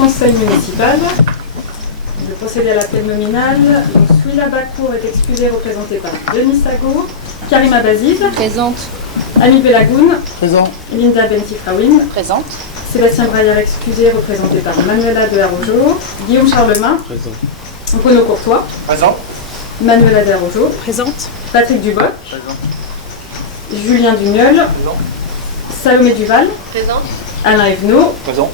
conseil municipal. Le procédé à l'appel nominal. Donc, Souila Bakour est excusée, représentée par Denis Sago. Karima Baziz. Présente. Ami Belagoun. Présent. Linda Bentifrawin. Présente. Sébastien Braillard excusé, représenté par Manuela de Arrojo. Guillaume Charlemagne. Présent. Renaud Courtois. Présent. Manuela de Arrojo. Présente. Patrick Duboc. Présent. Julien Dugnol. Présent. Salomé Duval. Présente. Alain Evenot. Présent.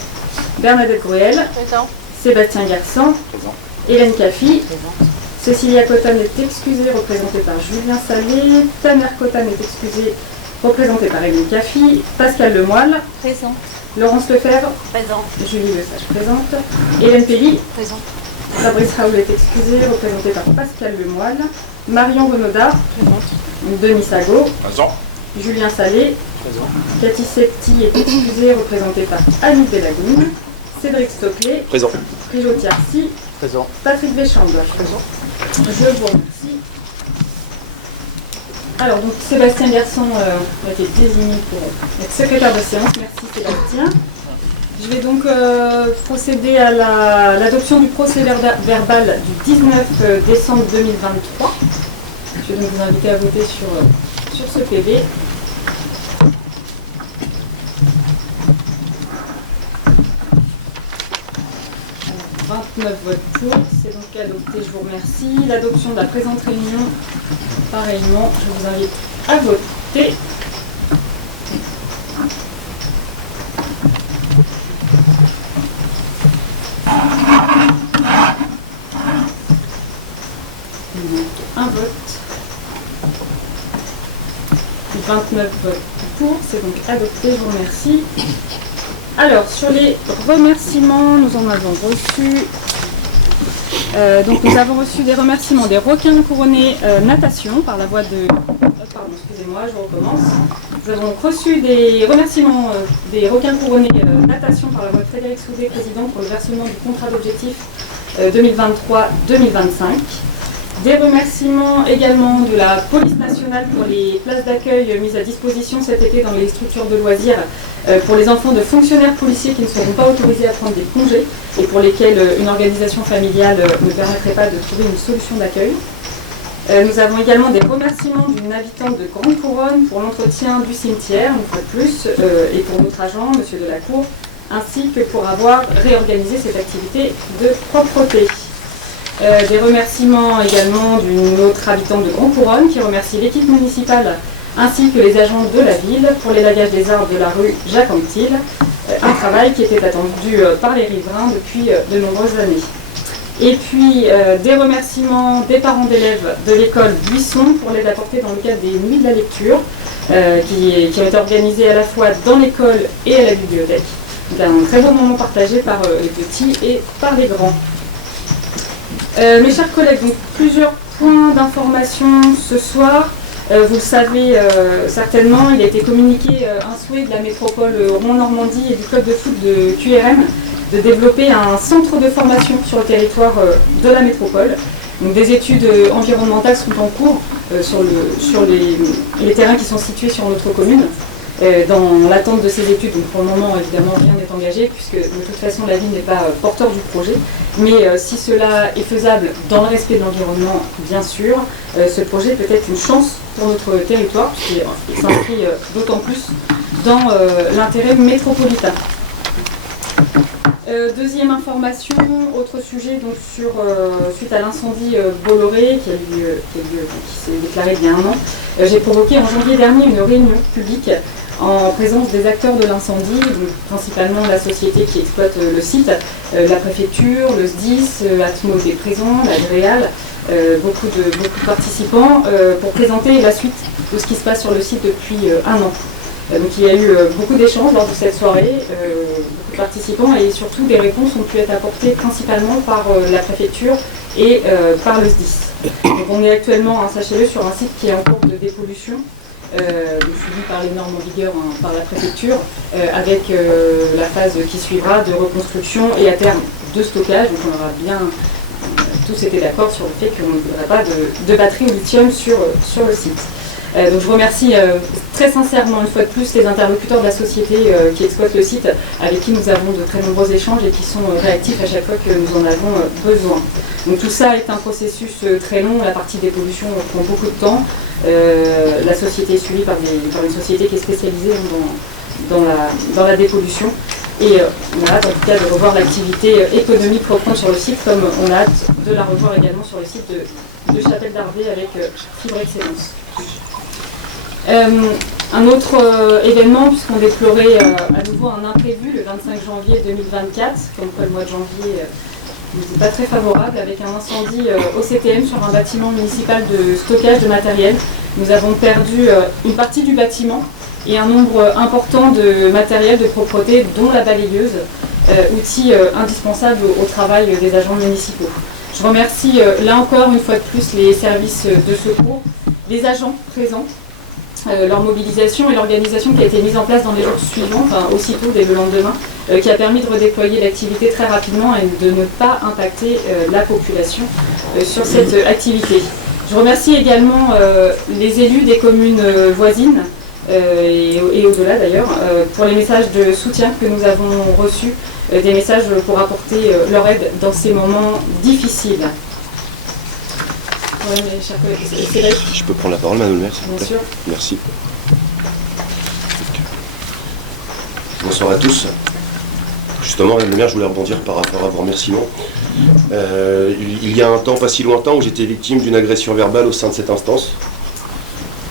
Bernadette Gruel. Présent. Sébastien Garçon. Présent. Hélène Caffi. Présente. Cécilia Cotan est excusée, représentée par Julien Salé. Tamer Cotan est excusée, représentée par Hélène Caffi. Pascal Lemoyle. Présent. Laurence Lefebvre. Présent. Julie Lesage présente. Hélène Pelly. Présent. Fabrice Raoul est excusé, représenté par Pascal Lemoyle. Marion Renaudard. Présente. Denis Sago. Présent. Julien Salé. Présent. Cathy Septi est excusée, représentée par Annie Belagoun. Cédric Stoclet. Présent. Frijo Tiercy. Présent. Patrick Béchambe. Présent. Je vous remercie. Alors, donc Sébastien Garçon a été désigné pour être secrétaire de séance. Merci Sébastien. Je vais donc procéder à l'adoption du procès verbal du 19 décembre 2023. Je vais donc vous inviter à voter sur ce PV. 29 votes pour, c'est donc adopté, je vous remercie. L'adoption de la présente réunion, pareillement, je vous invite à voter. Il manque un vote. 29 votes pour, c'est donc adopté, je vous remercie. Alors, sur les remerciements, nous en avons reçu. Donc, nous avons reçu des remerciements des requins couronnés natation par la voix de. Pardon, excusez-moi, je recommence. Nous avons reçu des remerciements des requins couronnés natation par la voix de Frédéric Soudet, président, pour le versement du contrat d'objectif 2023-2025. Des remerciements également de la police nationale pour les places d'accueil mises à disposition cet été dans les structures de loisirs pour les enfants de fonctionnaires policiers qui ne seront pas autorisés à prendre des congés et pour lesquels une organisation familiale ne permettrait pas de trouver une solution d'accueil. Nous avons également des remerciements d'une habitante de Grande Couronne pour l'entretien du cimetière, une fois de plus, et pour notre agent, M. Delacour, ainsi que pour avoir réorganisé cette activité de propreté. Des remerciements également d'une autre habitante de Grande Couronne qui remercie l'équipe municipale ainsi que les agents de la ville pour l'élagage des arbres de la rue Jacques Anquetil, un travail qui était attendu par les riverains depuis de nombreuses années. Et puis des remerciements des parents d'élèves de l'école Buisson pour l'aide apportée dans le cadre des Nuits de la lecture qui ont été organisées à la fois dans l'école et à la bibliothèque. Donc un très bon moment partagé par les petits et par les grands. Mes chers collègues, donc plusieurs points d'information ce soir. Vous le savez certainement, il a été communiqué un souhait de la métropole Rouen-Normandie et du club de foot de QRM de développer un centre de formation sur le territoire de la métropole. Donc, des études environnementales sont en cours sur les terrains qui sont situés sur notre commune. Dans l'attente de ces études, donc pour le moment évidemment rien n'est engagé puisque de toute façon la ville n'est pas porteur du projet, mais si cela est faisable dans le respect de l'environnement, bien sûr, ce projet peut être une chance pour notre territoire puisqu'il s'inscrit d'autant plus dans l'intérêt métropolitain. Deuxième information, autre sujet donc suite à l'incendie Bolloré qui s'est déclaré il y a un an, j'ai provoqué en janvier dernier une réunion publique en présence des acteurs de l'incendie, principalement la société qui exploite le site, la préfecture, le SDIS, Atmo est présent, l'Agréal, beaucoup de participants pour présenter la suite de ce qui se passe sur le site depuis un an. Donc il y a eu beaucoup d'échanges lors de cette soirée, beaucoup de participants et surtout des réponses ont pu être apportées principalement par la préfecture et par le SDIS. Donc on est actuellement, sachez-le, sur un site qui est en cours de dépollution, suivi par les normes en vigueur par la préfecture, avec la phase qui suivra de reconstruction et à terme de stockage. Donc on aura bien tous été d'accord sur le fait qu'on ne voudrait pas de batterie au lithium sur le site. Donc je remercie très sincèrement une fois de plus les interlocuteurs de la société qui exploitent le site, avec qui nous avons de très nombreux échanges et qui sont réactifs à chaque fois que nous en avons besoin. Donc tout ça est un processus très long, la partie dépollution prend beaucoup de temps. La société est suivie par une société qui est spécialisée dans la dépollution. Et on a hâte en tout cas de revoir l'activité économique reprendre sur le site, comme on a hâte de la revoir également sur le site de Chapelle d'Arvé avec Fibre Excellence. Un autre événement, puisqu'on déplorait à nouveau un imprévu le 25 janvier 2024, comme quoi le mois de janvier n'était pas très favorable, avec un incendie au CTM sur un bâtiment municipal de stockage de matériel. Nous avons perdu une partie du bâtiment et un nombre important de matériel de propreté, dont la balayeuse, outil indispensable au travail des agents municipaux. Je remercie là encore une fois de plus les services de secours, les agents présents, leur mobilisation et l'organisation qui a été mise en place dans les jours suivants, enfin aussitôt dès le lendemain, qui a permis de redéployer l'activité très rapidement et de ne pas impacter la population sur cette activité. Je remercie également les élus des communes voisines, et au-delà d'ailleurs, pour les messages de soutien que nous avons reçus, des messages pour apporter leur aide dans ces moments difficiles. Oui, mes chers collègues, c'est vrai. Je peux prendre la parole, Madame le maire, s'il vous plaît. Bien sûr. Merci. Bonsoir à tous. Justement, Madame le maire, je voulais rebondir par rapport à vos remerciements. Il y a un temps pas si lointain où j'étais victime d'une agression verbale au sein de cette instance.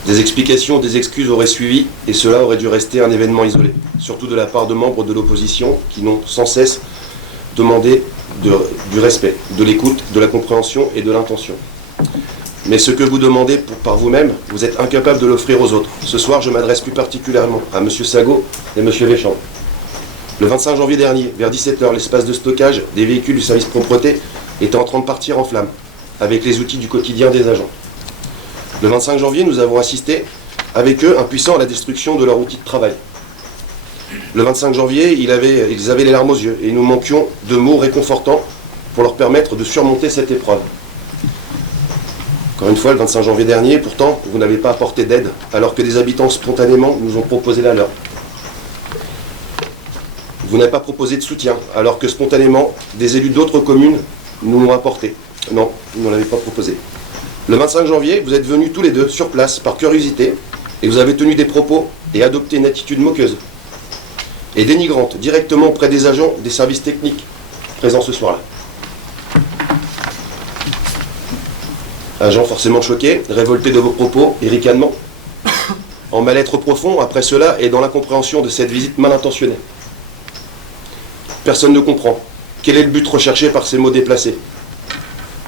Des explications, des excuses auraient suivi, et cela aurait dû rester un événement isolé, surtout de la part de membres de l'opposition qui n'ont sans cesse demandé du respect, de l'écoute, de la compréhension et de l'intention. Mais ce que vous demandez par vous-même, vous êtes incapable de l'offrir aux autres. Ce soir, je m'adresse plus particulièrement à M. Sago et M. Véchamp. Le 25 janvier dernier, vers 17 h, l'espace de stockage des véhicules du service propreté était en train de partir en flammes, avec les outils du quotidien des agents. Le 25 janvier, nous avons assisté, avec eux, impuissants à la destruction de leur outil de travail. Le 25 janvier, ils avaient les larmes aux yeux, et nous manquions de mots réconfortants pour leur permettre de surmonter cette épreuve. Encore une fois, le 25 janvier dernier, pourtant, vous n'avez pas apporté d'aide, alors que des habitants spontanément nous ont proposé la leur. Vous n'avez pas proposé de soutien, alors que spontanément, des élus d'autres communes nous l'ont apporté. Non, vous ne l'avez pas proposé. Le 25 janvier, vous êtes venus tous les deux sur place par curiosité, et vous avez tenu des propos et adopté une attitude moqueuse et dénigrante directement auprès des agents des services techniques présents ce soir-là. Agents forcément choqués, révoltés de vos propos et ricanements, en mal-être profond après cela et dans l'incompréhension de cette visite mal intentionnée. Personne ne comprend. Quel est le but recherché par ces mots déplacés?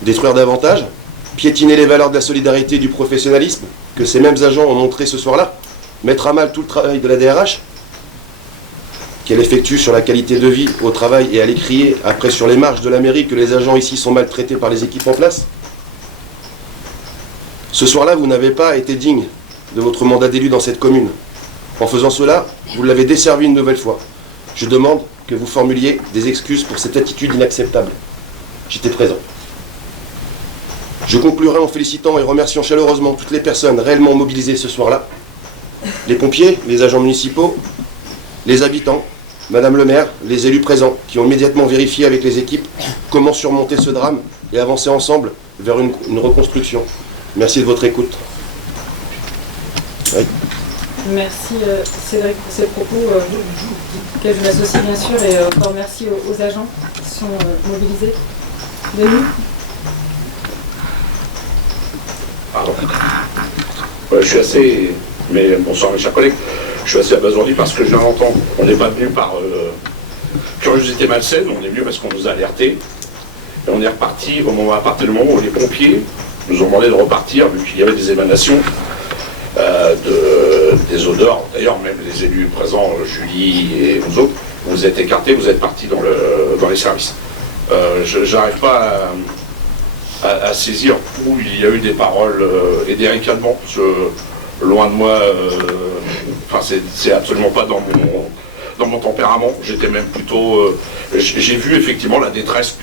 Détruire davantage? Piétiner les valeurs de la solidarité et du professionnalisme que ces mêmes agents ont montré ce soir-là? Mettre à mal tout le travail de la DRH qu'elle effectue sur la qualité de vie au travail et aller crier après sur les marches de la mairie que les agents ici sont maltraités par les équipes en place? Ce soir-là, vous n'avez pas été digne de votre mandat d'élu dans cette commune. En faisant cela, vous l'avez desservi une nouvelle fois. Je demande que vous formuliez des excuses pour cette attitude inacceptable. J'étais présent. Je conclurai en félicitant et remerciant chaleureusement toutes les personnes réellement mobilisées ce soir-là. Les pompiers, les agents municipaux, les habitants, Madame le maire, les élus présents, qui ont immédiatement vérifié avec les équipes comment surmonter ce drame et avancer ensemble vers une reconstruction. Merci de votre écoute. Oui. Merci Cédric pour ces propos auxquels je m'associe bien sûr, et encore merci aux agents qui sont mobilisés. Denis ? Pardon. Je suis assez... Mais bonsoir mes chers collègues. Je suis assez abasourdi parce que je viens d'entendre. On n'est pas venu par curiosité malsaine, on est venu parce qu'on nous a alertés. Et on est reparti à partir du moment où les pompiers nous ont demandé de repartir, vu qu'il y avait des émanations des odeurs. D'ailleurs, même les élus présents, Julie et vous autres, vous êtes écartés, vous êtes partis dans les services. Je n'arrive pas à saisir où il y a eu des paroles et des ricanements. Loin de moi, c'est absolument pas dans mon tempérament. J'étais même plutôt... j'ai vu effectivement la détresse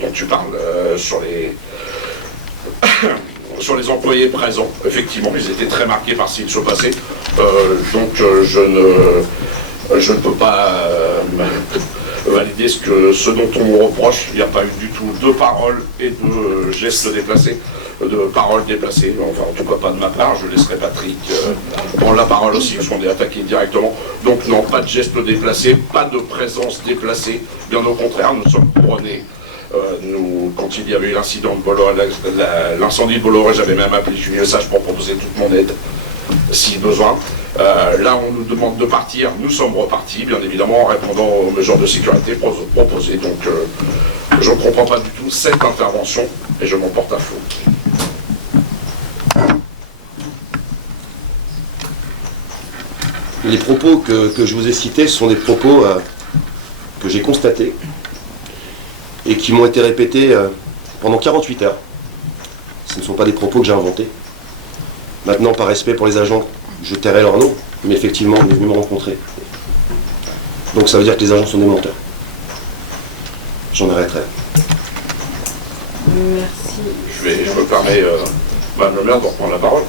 dont tu parles sur sur les employés présents. Effectivement, ils étaient très marqués par ce qui se passait. Donc je ne peux pas valider ce dont on me reproche. Il n'y a pas eu du tout de paroles et de gestes déplacés, de paroles déplacées. Enfin, en tout cas, pas de ma part. Je laisserai Patrick prendre la parole aussi, parce qu'on est attaqué directement. Donc non, pas de gestes déplacés, pas de présence déplacée. Bien au contraire, nous sommes couronnés. Quand il y avait eu l'incident de Bolloré, l'incendie de Bolloré, j'avais même appelé Julien Sage pour proposer toute mon aide, si besoin. Là, on nous demande de partir, nous sommes repartis, bien évidemment, en répondant aux mesures de sécurité proposées. Donc, je ne comprends pas du tout cette intervention et je m'en porte à faux. Les propos que je vous ai cités sont des propos que j'ai constatés et qui m'ont été répétés pendant 48 heures. Ce ne sont pas des propos que j'ai inventés. Maintenant, par respect pour les agents, je tairai leur nom, mais effectivement, on est venu me rencontrer. Donc ça veut dire que les agents sont des menteurs. J'en arrêterai. Merci. Je me permets, Madame le maire, de reprendre la parole.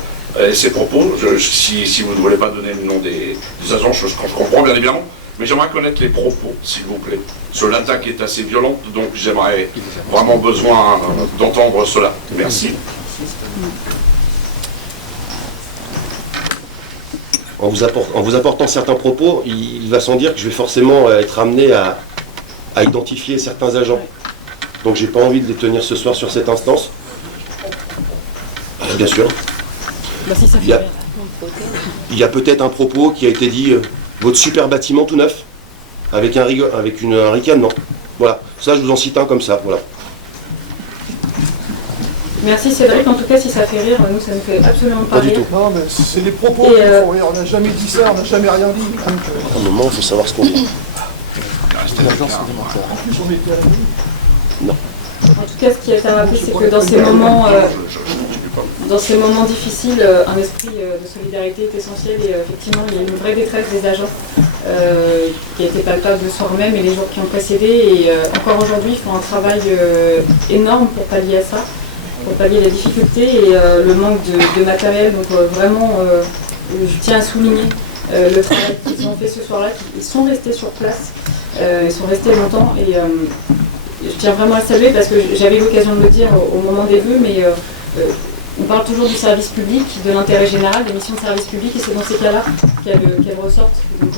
Et ces propos, si vous ne voulez pas donner le nom des agents, je comprends bien évidemment, mais j'aimerais connaître les propos, s'il vous plaît. Parce que l'attaque est assez violente, donc j'aimerais vraiment besoin d'entendre cela. Merci. En vous apportant certains propos, il va sans dire que je vais forcément être amené à identifier certains agents. Donc j'ai pas envie de les tenir ce soir sur cette instance. Bien sûr. Il y a peut-être un propos qui a été dit, votre super bâtiment tout neuf, avec un ricanement. Voilà, ça je vous en cite un comme ça, voilà. Merci Cédric, en tout cas si ça fait rire, nous ça ne fait absolument pas du rire. tout. Non mais c'est les propos qui font rire, on n'a jamais dit ça, on n'a jamais rien dit. Donc, À un moment, il faut savoir ce qu'on dit. l'agence c'est des menteurs. En plus on était à la nuit. Non. En tout cas, ce qui est à rappeler, c'est que dans ces moments difficiles, un esprit de solidarité est essentiel et effectivement, il y a une vraie détresse des agents qui a été palpable le soir même et les jours qui ont précédé. Et encore aujourd'hui, ils font un travail énorme pour pallier à ça, pour pallier la difficulté et le manque de matériel. Donc vraiment, je tiens à souligner le travail qu'ils ont fait ce soir-là. Ils sont restés sur place, ils sont restés longtemps et je tiens vraiment à le saluer parce que j'avais l'occasion de le dire au moment des vœux, mais on parle toujours du service public, de l'intérêt général, des missions de service public, et c'est dans ces cas-là qu'elles ressortent. Donc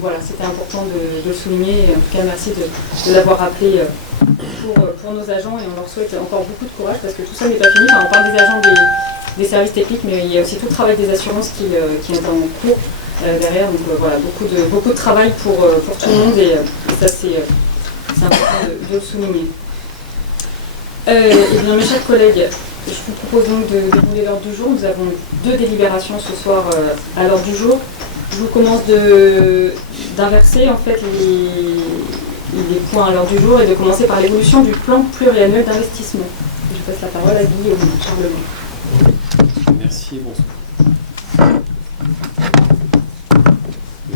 voilà, c'était important de le souligner, et en tout cas merci de l'avoir rappelé pour nos agents, et on leur souhaite encore beaucoup de courage parce que tout ça n'est pas fini. Enfin, on parle des agents des services techniques, mais il y a aussi tout le travail des assurances qui est en cours derrière. Donc voilà, beaucoup de travail pour tout le monde, et ça c'est important de le souligner. Et bien, mes chers collègues, je vous propose donc de dérouler l'ordre du jour. Nous avons 2 délibérations ce soir à l'ordre du jour. Je vous commence d'inverser en fait les points à l'ordre du jour et de commencer par l'évolution du plan pluriannuel d'investissement. Je passe la parole à Guillaume Charlemagne. Merci, bonsoir.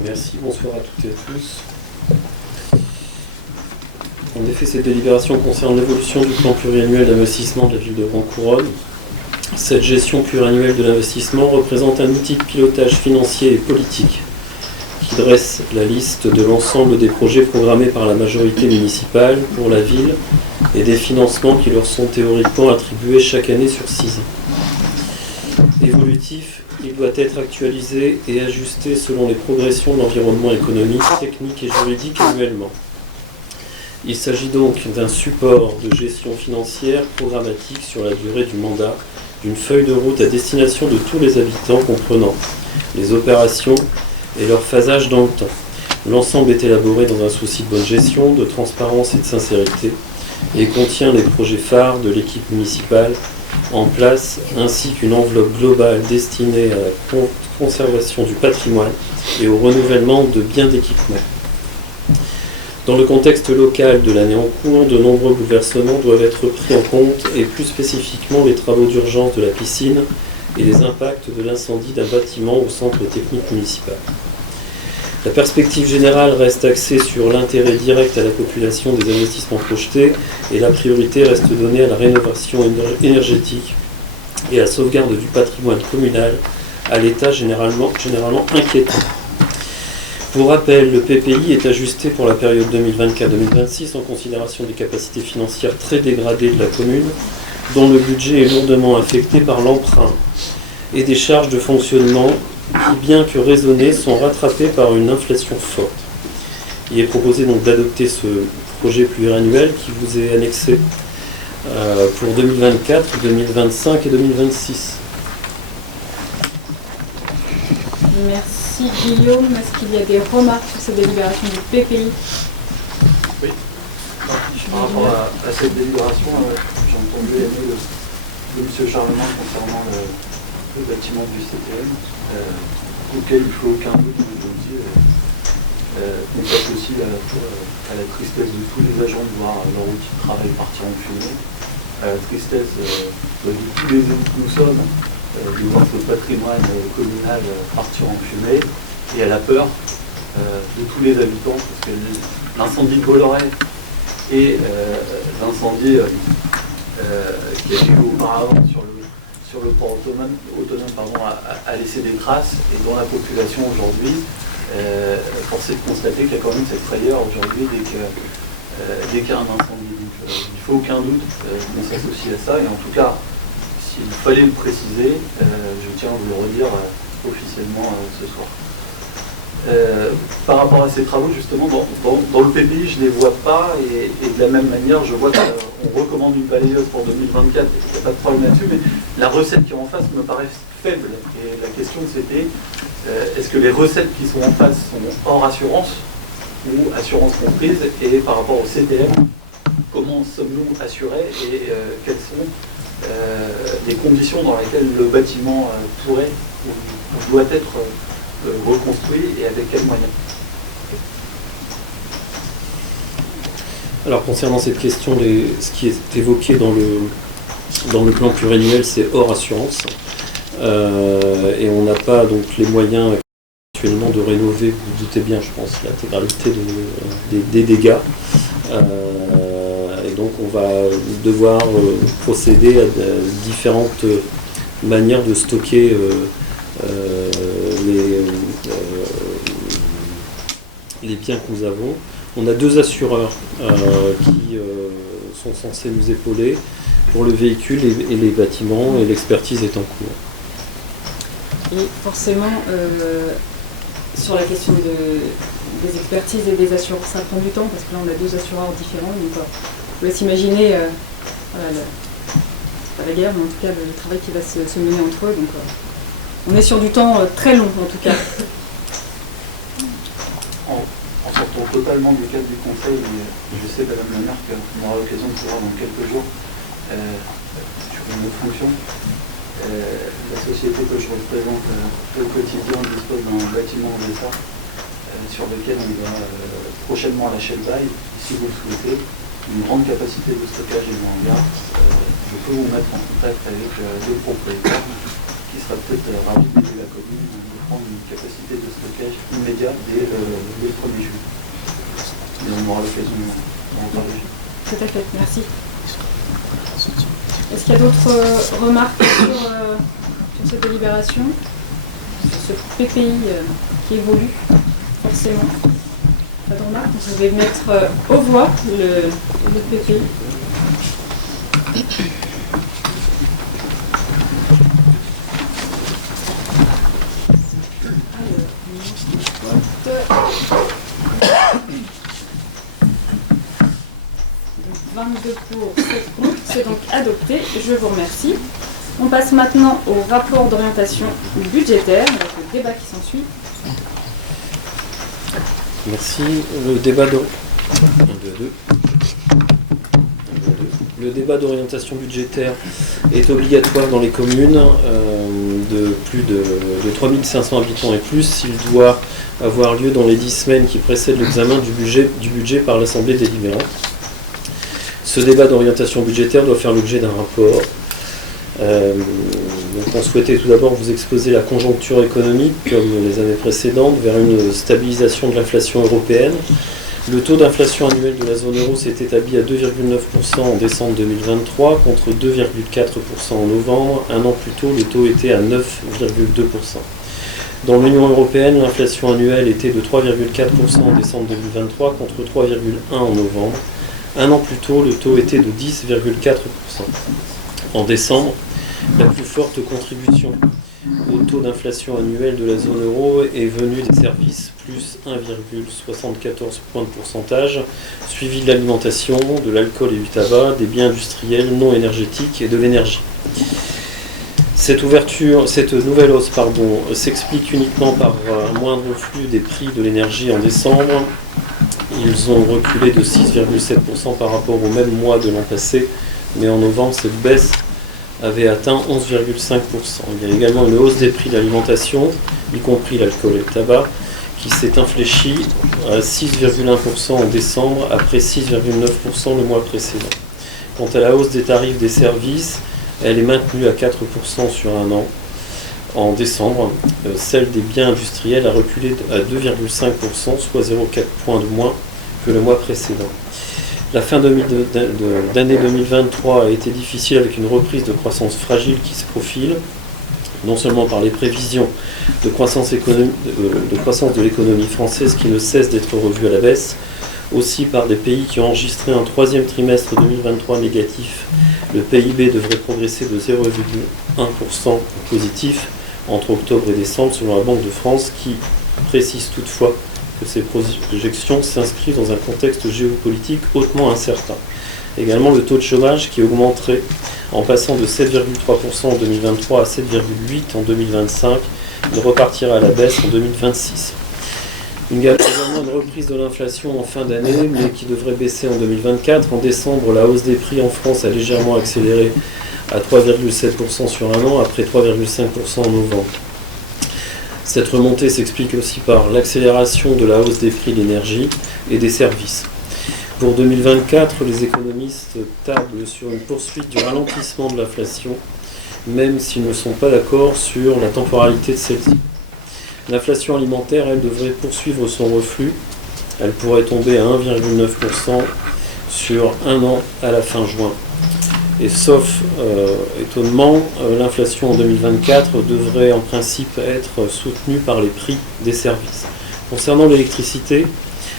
Merci, bonsoir à toutes et à tous. En effet, cette délibération concerne l'évolution du plan pluriannuel d'investissement de la ville de Grand-Couronne. Cette gestion pluriannuelle de l'investissement représente un outil de pilotage financier et politique qui dresse la liste de l'ensemble des projets programmés par la majorité municipale pour la ville et des financements qui leur sont théoriquement attribués chaque année sur 6 ans. Évolutif, il doit être actualisé et ajusté selon les progressions de l'environnement économique, technique et juridique annuellement. Il s'agit donc d'un support de gestion financière programmatique sur la durée du mandat, d'une feuille de route à destination de tous les habitants comprenant les opérations et leur phasage dans le temps. L'ensemble est élaboré dans un souci de bonne gestion, de transparence et de sincérité et contient les projets phares de l'équipe municipale en place ainsi qu'une enveloppe globale destinée à la conservation du patrimoine et au renouvellement de biens d'équipement. Dans le contexte local de l'année en cours, de nombreux bouleversements doivent être pris en compte et plus spécifiquement les travaux d'urgence de la piscine et les impacts de l'incendie d'un bâtiment au centre technique municipal. La perspective générale reste axée sur l'intérêt direct à la population des investissements projetés et la priorité reste donnée à la rénovation énergétique et la sauvegarde du patrimoine communal à l'état généralement inquiétant. Pour rappel, le PPI est ajusté pour la période 2024-2026 en considération des capacités financières très dégradées de la commune, dont le budget est lourdement affecté par l'emprunt, et des charges de fonctionnement qui, bien que raisonnées, sont rattrapées par une inflation forte. Il est proposé donc d'adopter ce projet pluriannuel qui vous est annexé pour 2024, 2025 et 2026. Merci Guillaume. Est-ce qu'il y a des remarques sur cette délibération du PPI? Oui. Par rapport à cette délibération, j'ai entendu aimer de M. Charlemagne concernant le bâtiment du CTM, auquel il ne faut aucun doute, je vous le dis. On passe aussi à la tristesse de tous les agents de voir leur outil de travail partir en fumée, à la tristesse de tous les élus que nous sommes, de voir notre patrimoine communal partir en fumée, et à la peur de tous les habitants, parce que l'incendie de Bolloré et l'incendie qui a eu auparavant sur le port autonome a laissé des traces, et dans la population aujourd'hui, force est de constater qu'il y a quand même cette frayeur aujourd'hui dès qu'il y a un incendie. Donc, il ne faut aucun doute qu'on s'associe à ça, et en tout cas, s'il fallait le préciser, je tiens à vous le redire officiellement ce soir. Par rapport à ces travaux, justement, dans le PPI, je ne les vois pas, et de la même manière, je vois qu'on recommande une balayeuse pour 2024, il n'y a pas de problème là-dessus, mais la recette qui est en face me paraît faible. Et la question, c'était, est-ce que les recettes qui sont en face sont hors assurance ou assurance comprise, et par rapport au CTM, comment sommes-nous assurés, et quelles sont les conditions dans lesquelles le bâtiment pourrait ou doit être reconstruit, et avec quels moyens? Alors concernant cette question, ce qui est évoqué dans le plan pluriannuel, c'est hors assurance. Et on n'a pas donc les moyens actuellement de rénover, vous vous doutez bien, je pense, l'intégralité des dégâts. Et donc on va devoir procéder à différentes manières de stocker les biens que nous avons. On a 2 assureurs qui sont censés nous épauler pour le véhicule et les bâtiments, et l'expertise est en cours. Et forcément, sur la question des expertises et des assurances, ça prend du temps, parce que là on a 2 assureurs différents, donc on laisse imaginer, voilà, c'est pas la guerre, mais en tout cas le travail qui va se mener entre eux, donc on est sur du temps très long en tout cas. En sortant totalement du cadre du conseil, et je sais de la même manière qu'on aura l'occasion de se voir dans quelques jours sur une autre fonction. La société que je représente au quotidien dispose d'un bâtiment en dessin sur lequel on va prochainement lâcher le bail, si vous le souhaitez, une grande capacité de stockage et de hangar. Je peux vous mettre en contact avec le propriétaire qui sera peut-être ravi d'aider la commune de prendre une capacité de stockage immédiate dès le 1er juillet. Et on aura l'occasion d'en parler. Tout à fait, merci. Est-ce qu'il y a d'autres remarques sur cette délibération, sur ce PPI qui évolue forcément? Pas de remarques, donc je vais mettre aux voix le PPI. Alors, 22 pour, 7 contre, c'est donc adopté, je vous remercie. On passe maintenant au rapport d'orientation budgétaire, avec le débat qui s'ensuit. Merci. Le débat d'orientation budgétaire est obligatoire dans les communes de plus de 3500 habitants et plus, s'il doit avoir lieu dans les 10 semaines qui précèdent l'examen du budget par l'Assemblée délibérante. Ce débat d'orientation budgétaire doit faire l'objet d'un rapport. Donc on souhaitait tout d'abord vous exposer la conjoncture économique, comme les années précédentes, vers une stabilisation de l'inflation européenne, Le taux d'inflation annuel de la zone euro s'est établi à 2,9% en décembre 2023 contre 2,4% en novembre. Un an plus tôt, le taux était à 9,2%. Dans l'Union européenne, l'inflation annuelle était de 3,4% en décembre 2023 contre 3,1% en novembre. Un an plus tôt, le taux était de 10,4%. En décembre, la plus forte contribution au taux d'inflation annuel de la zone euro est venue des services, plus 1,74 points de pourcentage, suivi de l'alimentation, de l'alcool et du tabac, des biens industriels non énergétiques et de l'énergie. Cette nouvelle hausse s'explique uniquement par un moindre flux des prix de l'énergie en décembre. Ils ont reculé de 6,7% par rapport au même mois de l'an passé, mais en novembre, cette baisse avait atteint 11,5%. Il y a également une hausse des prix de l'alimentation, y compris l'alcool et le tabac, qui s'est infléchie à 6,1% en décembre, après 6,9% le mois précédent. Quant à la hausse des tarifs des services, elle est maintenue à 4% sur un an. En décembre, celle des biens industriels a reculé à 2,5%, soit 0,4 points de moins que le mois précédent. La fin d'année 2023 a été difficile avec une reprise de croissance fragile qui se profile, non seulement par les prévisions de croissance de l'économie française qui ne cessent d'être revues à la baisse, aussi par des pays qui ont enregistré un troisième trimestre 2023 négatif. Le PIB devrait progresser de 0,1% positif entre octobre et décembre selon la Banque de France, qui précise toutefois que ces projections s'inscrivent dans un contexte géopolitique hautement incertain. Également le taux de chômage qui augmenterait en passant de 7,3% en 2023 à 7,8% en 2025, il repartira à la baisse en 2026. Également une reprise de l'inflation en fin d'année, mais qui devrait baisser en 2024. En décembre, la hausse des prix en France a légèrement accéléré à 3,7% sur un an, après 3,5% en novembre. Cette remontée s'explique aussi par l'accélération de la hausse des prix de l'énergie et des services. Pour 2024, les économistes tablent sur une poursuite du ralentissement de l'inflation, même s'ils ne sont pas d'accord sur la temporalité de celle-ci. L'inflation alimentaire, elle, devrait poursuivre son reflux. Elle pourrait tomber à 1,9% sur un an à la fin juin. Et sauf étonnement, l'inflation en 2024 devrait en principe être soutenue par les prix des services. Concernant l'électricité,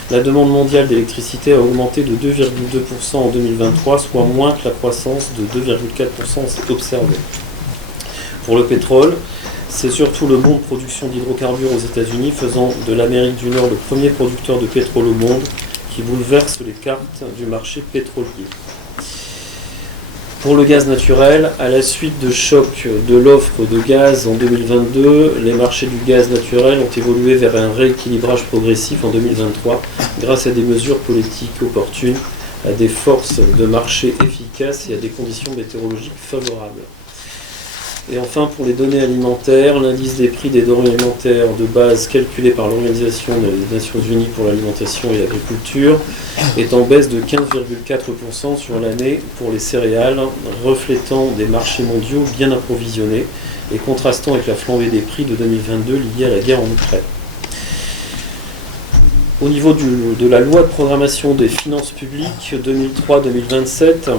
la demande mondiale d'électricité a augmenté de 2,2% en 2023, soit moins que la croissance de 2,4% observée. Pour le pétrole, c'est surtout le bon de production d'hydrocarbures aux États-Unis, faisant de l'Amérique du Nord le premier producteur de pétrole au monde, qui bouleverse les cartes du marché pétrolier. Pour le gaz naturel, à la suite de chocs de l'offre de gaz en 2022, les marchés du gaz naturel ont évolué vers un rééquilibrage progressif en 2023 grâce à des mesures politiques opportunes, à des forces de marché efficaces et à des conditions météorologiques favorables. Et enfin, pour les données alimentaires, l'indice des prix des denrées alimentaires de base calculé par l'Organisation des Nations Unies pour l'alimentation et l'agriculture est en baisse de 15,4% sur l'année pour les céréales, reflétant des marchés mondiaux bien approvisionnés et contrastant avec la flambée des prix de 2022 liée à la guerre en Ukraine. Au niveau de la loi de programmation des finances publiques 2003-2027,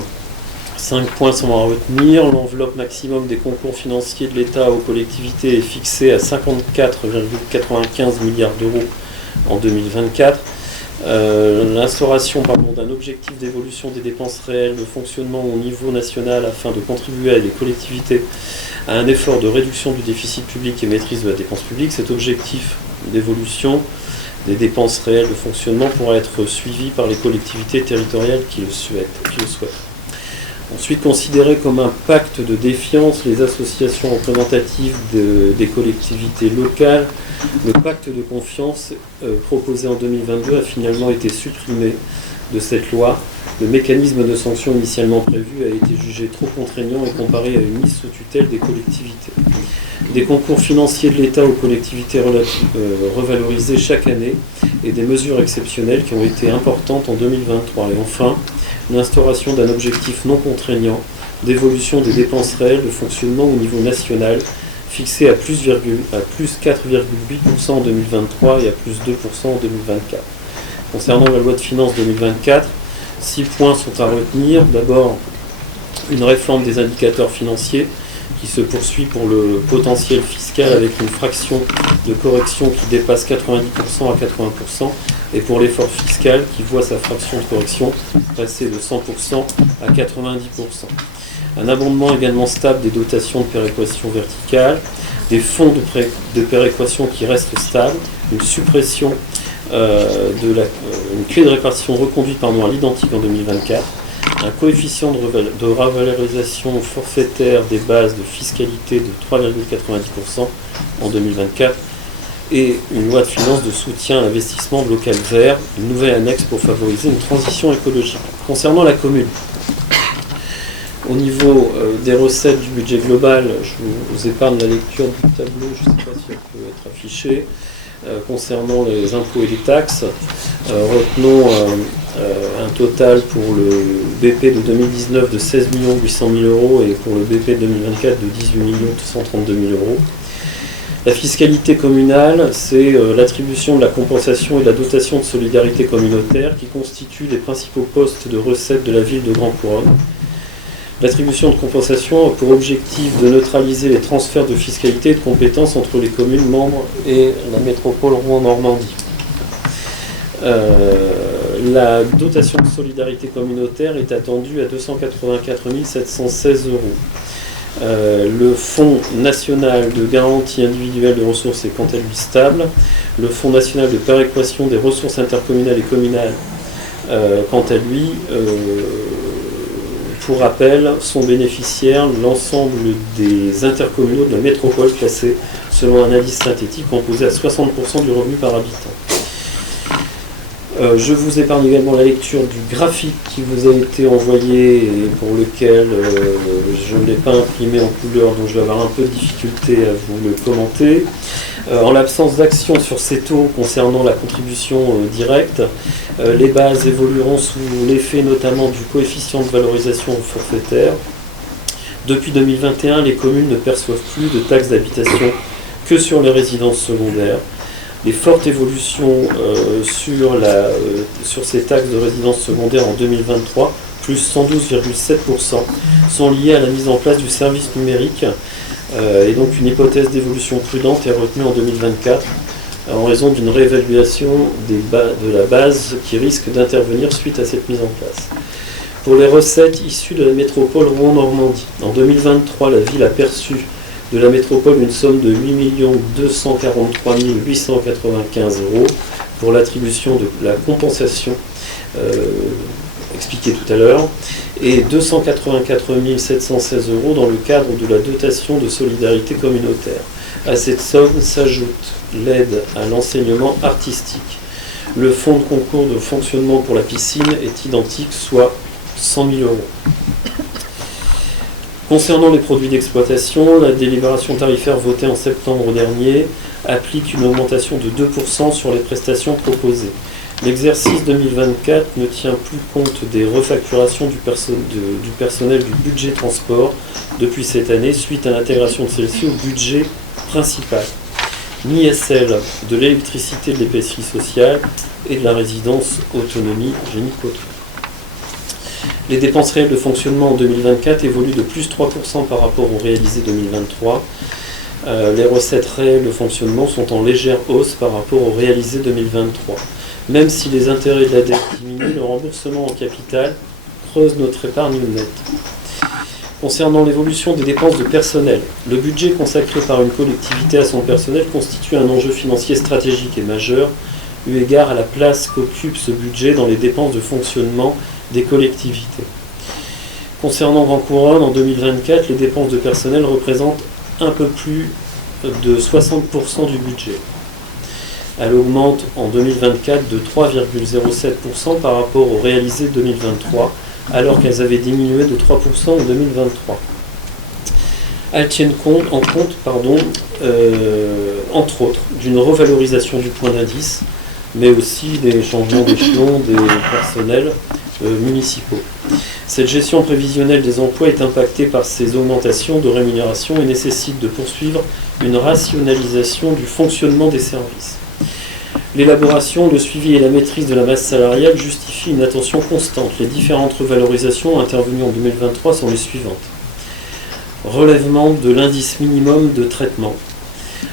5 points sont à retenir. L'enveloppe maximum des concours financiers de l'État aux collectivités est fixée à 54,95 milliards d'euros en 2024. L'instauration d'un objectif d'évolution des dépenses réelles de fonctionnement au niveau national afin de contribuer à les collectivités à un effort de réduction du déficit public et maîtrise de la dépense publique. Cet objectif d'évolution des dépenses réelles de fonctionnement pourra être suivi par les collectivités territoriales qui le souhaitent. Ensuite, considéré comme un pacte de défiance, les associations représentatives des collectivités locales, le pacte de confiance proposé en 2022 a finalement été supprimé de cette loi. Le mécanisme de sanction initialement prévu a été jugé trop contraignant et comparé à une mise sous tutelle des collectivités. Des concours financiers de l'État aux collectivités revalorisés chaque année et des mesures exceptionnelles qui ont été importantes en 2023. Et enfin, l'instauration d'un objectif non contraignant d'évolution des dépenses réelles de fonctionnement au niveau national, fixé à plus 4,8% en 2023 et à plus 2% en 2024. Concernant la loi de finances 2024, 6 points sont à retenir. D'abord, une réforme des indicateurs financiers qui se poursuit pour le potentiel fiscal avec une fraction de correction qui dépasse 90% à 80%, et pour l'effort fiscal qui voit sa fraction de correction passer de 100% à 90%. Un abondement également stable des dotations de péréquation verticale, des fonds de péréquation qui restent stables, une suppression une clé de répartition reconduite à l'identique en 2024, un coefficient de revalorisation forfaitaire des bases de fiscalité de 3,90% en 2024 et une loi de finances de soutien à l'investissement local vert, une nouvelle annexe pour favoriser une transition écologique. Concernant la commune, au niveau des recettes du budget global, je vous épargne la lecture du tableau, je ne sais pas si elle peut être affichée. Concernant les impôts et les taxes, retenons un total pour le BP de 2019 de 16 800 000 euros et pour le BP de 2024 de 18 232 000 euros. La fiscalité communale, c'est l'attribution de la compensation et de la dotation de solidarité communautaire qui constituent les principaux postes de recettes de la ville de Grand Couronne. L'attribution de compensation a pour objectif de neutraliser les transferts de fiscalité et de compétences entre les communes membres et la métropole Rouen-Normandie. La dotation de solidarité communautaire est attendue à 284 716 euros. Le Fonds national de garantie individuelle de ressources est quant à lui stable. Le Fonds national de péréquation des ressources intercommunales et communales, quant à lui, pour rappel, sont bénéficiaires l'ensemble des intercommunaux de la métropole classés selon un indice synthétique composé à 60% du revenu par habitant. Je vous épargne également la lecture du graphique qui vous a été envoyé et pour lequel je ne l'ai pas imprimé en couleur, donc je vais avoir un peu de difficulté à vous le commenter. En l'absence d'action sur ces taux concernant la contribution directe, les bases évolueront sous l'effet notamment du coefficient de valorisation forfaitaire. Depuis 2021, les communes ne perçoivent plus de taxes d'habitation que sur les résidences secondaires. Les fortes évolutions sur ces taxes de résidence secondaire en 2023, plus 112,7%, sont liées à la mise en place du service numérique et donc une hypothèse d'évolution prudente est retenue en 2024 en raison d'une réévaluation de la base qui risque d'intervenir suite à cette mise en place. Pour les recettes issues de la métropole Rouen-Normandie, en 2023, la ville a perçu de la métropole une somme de 8 243 895 euros pour l'attribution de la compensation expliquée tout à l'heure et 284 716 euros dans le cadre de la dotation de solidarité communautaire. À cette somme s'ajoute l'aide à l'enseignement artistique. Le fonds de concours de fonctionnement pour la piscine est identique, soit 100 000 euros. Concernant les produits d'exploitation, la délibération tarifaire votée en septembre dernier applique une augmentation de 2% sur les prestations proposées. L'exercice 2024 ne tient plus compte des refacturations du personnel du budget transport depuis cette année suite à l'intégration de celle-ci au budget principal, ni à celle de l'électricité, de l'épicerie sociale et de la résidence autonomie Génie-Coteau. Les dépenses réelles de fonctionnement en 2024 évoluent de plus 3% par rapport au réalisé 2023. Les recettes réelles de fonctionnement sont en légère hausse par rapport au réalisé 2023. Même si les intérêts de la dette diminuent, le remboursement en capital creuse notre épargne nette. Concernant l'évolution des dépenses de personnel, le budget consacré par une collectivité à son personnel constitue un enjeu financier stratégique et majeur, eu égard à la place qu'occupe ce budget dans les dépenses de fonctionnement des collectivités. Concernant Grand Couronne, en 2024, les dépenses de personnel représentent un peu plus de 60% du budget. Elle augmente en 2024 de 3,07% par rapport au réalisé 2023, alors qu'elles avaient diminué de 3% en 2023. Elles tiennent compte, entre autres, d'une revalorisation du point d'indice, mais aussi des changements d'échelon des personnels municipaux. Cette gestion prévisionnelle des emplois est impactée par ces augmentations de rémunération et nécessite de poursuivre une rationalisation du fonctionnement des services. L'élaboration, le suivi et la maîtrise de la masse salariale justifient une attention constante. Les différentes revalorisations intervenues en 2023 sont les suivantes. Relèvement de l'indice minimum de traitement.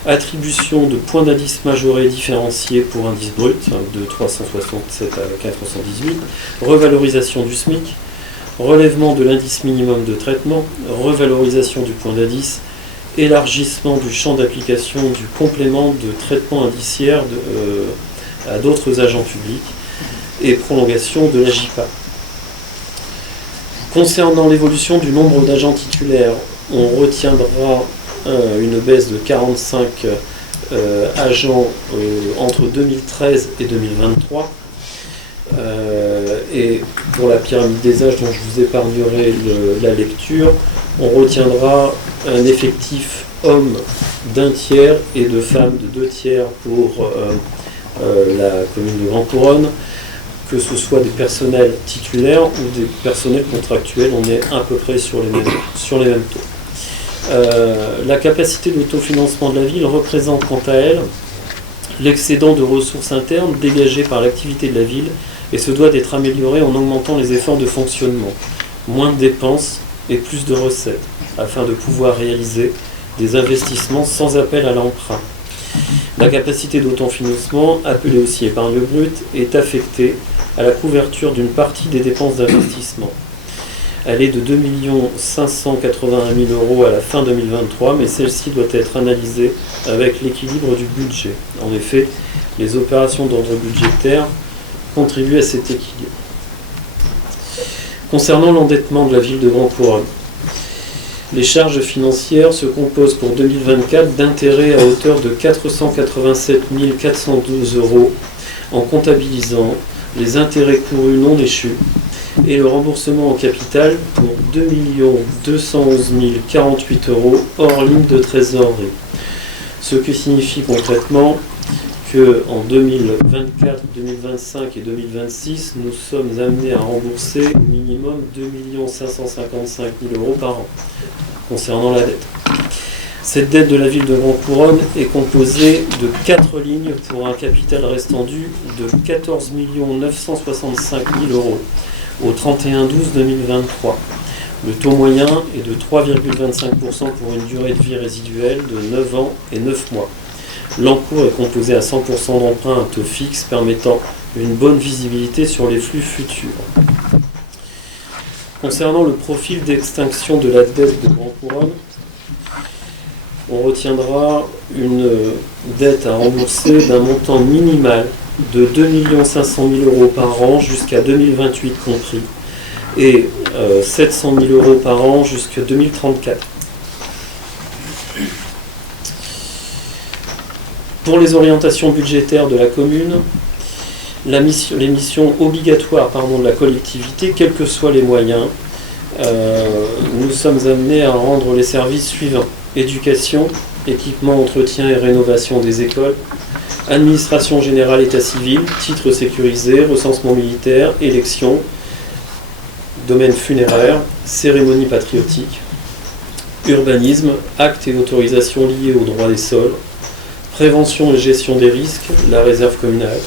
Attribution de points d'indice majorés différenciés pour indice brut de 367 à 418. Revalorisation du SMIC. Relèvement de l'indice minimum de traitement. Revalorisation du point d'indice. Élargissement du champ d'application du complément de traitement indiciaire à d'autres agents publics et prolongation de la JPA. Concernant l'évolution du nombre d'agents titulaires, on retiendra une baisse de 45 agents entre 2013 et 2023. Et pour la pyramide des âges dont je vous épargnerai la lecture, on retiendra un effectif homme d'un tiers et de femmes de 2 tiers pour la commune de Grand-Couronne, que ce soit des personnels titulaires ou des personnels contractuels, on est à peu près sur les mêmes taux. La capacité d'autofinancement de la ville représente quant à elle l'excédent de ressources internes dégagé par l'activité de la ville et se doit d'être amélioré en augmentant les efforts de fonctionnement, moins de dépenses et plus de recettes, afin de pouvoir réaliser des investissements sans appel à l'emprunt. La capacité d'autofinancement, appelée aussi épargne brute, est affectée à la couverture d'une partie des dépenses d'investissement. Elle est de 2 581 000 € à la fin 2023, mais celle-ci doit être analysée avec l'équilibre du budget. En effet, les opérations d'ordre budgétaire contribuent à cet équilibre. Concernant l'endettement de la ville de Grand-Couronne, les charges financières se composent pour 2024 d'intérêts à hauteur de 487 412 € en comptabilisant les intérêts courus non échus et le remboursement en capital pour 2 211 048 € hors ligne de trésorerie. Ce qui signifie concrètement qu'en 2024, 2025 et 2026, nous sommes amenés à rembourser au minimum 2 555 000 € par an concernant la dette. Cette dette de la ville de Grand-Couronne est composée de 4 lignes pour un capital restant dû de 14 965 000 € au 31/12/2023. Le taux moyen est de 3,25% pour une durée de vie résiduelle de 9 ans et 9 mois. L'encours est composé à 100% d'emprunt à taux fixe permettant une bonne visibilité sur les flux futurs. Concernant le profil d'extinction de la dette de Grand-Couronne, on retiendra une dette à rembourser d'un montant minimal de 2 500 000 € par an jusqu'à 2028 compris et 700 000 € par an jusqu'à 2034. Pour les orientations budgétaires de la commune, les missions obligatoires de la collectivité, quels que soient les moyens, nous sommes amenés à rendre les services suivants: éducation, équipement, entretien et rénovation des écoles, administration générale, état civil, titres sécurisés, recensement militaire, élections, domaine funéraire, cérémonie patriotique, urbanisme, actes et autorisations liés au droit des sols, prévention et gestion des risques, la réserve communale,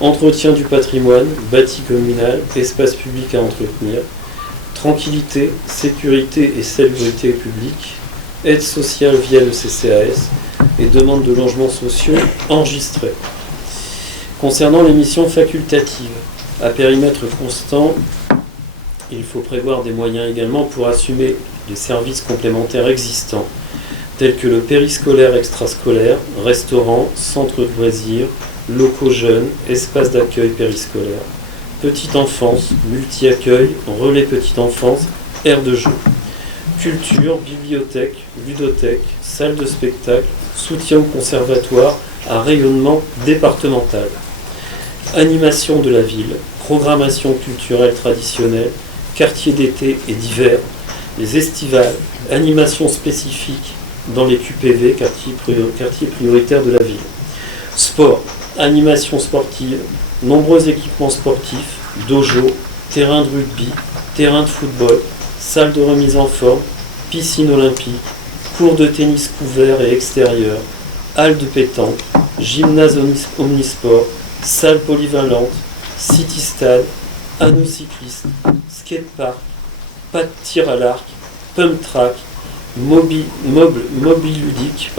entretien du patrimoine, bâti communal, espace public à entretenir, tranquillité, sécurité et salubrité publique, aide sociale via le CCAS et demande de logements sociaux enregistrés. Concernant les missions facultatives, à périmètre constant, il faut prévoir des moyens également pour assumer les services complémentaires existants, tels que le périscolaire extrascolaire, restaurant, centre de loisirs, locaux jeunes, espaces d'accueil périscolaire, petite enfance, multi-accueil, relais petite enfance, aire de jeu, culture, bibliothèque, ludothèque, salle de spectacle, soutien au conservatoire à rayonnement départemental, animation de la ville, programmation culturelle traditionnelle, quartier d'été et d'hiver, les estivales, animation spécifique dans les QPV, quartier prioritaire de la ville, sport, animation sportive, nombreux équipements sportifs, dojo, terrain de rugby, terrain de football, salle de remise en forme, piscine olympique, cours de tennis couvert et extérieur, halle de pétanque, gymnase omnisport, salle polyvalente, city-stade, anneaux cyclistes, skatepark, pas de tir à l'arc, pump track, mobile ludique,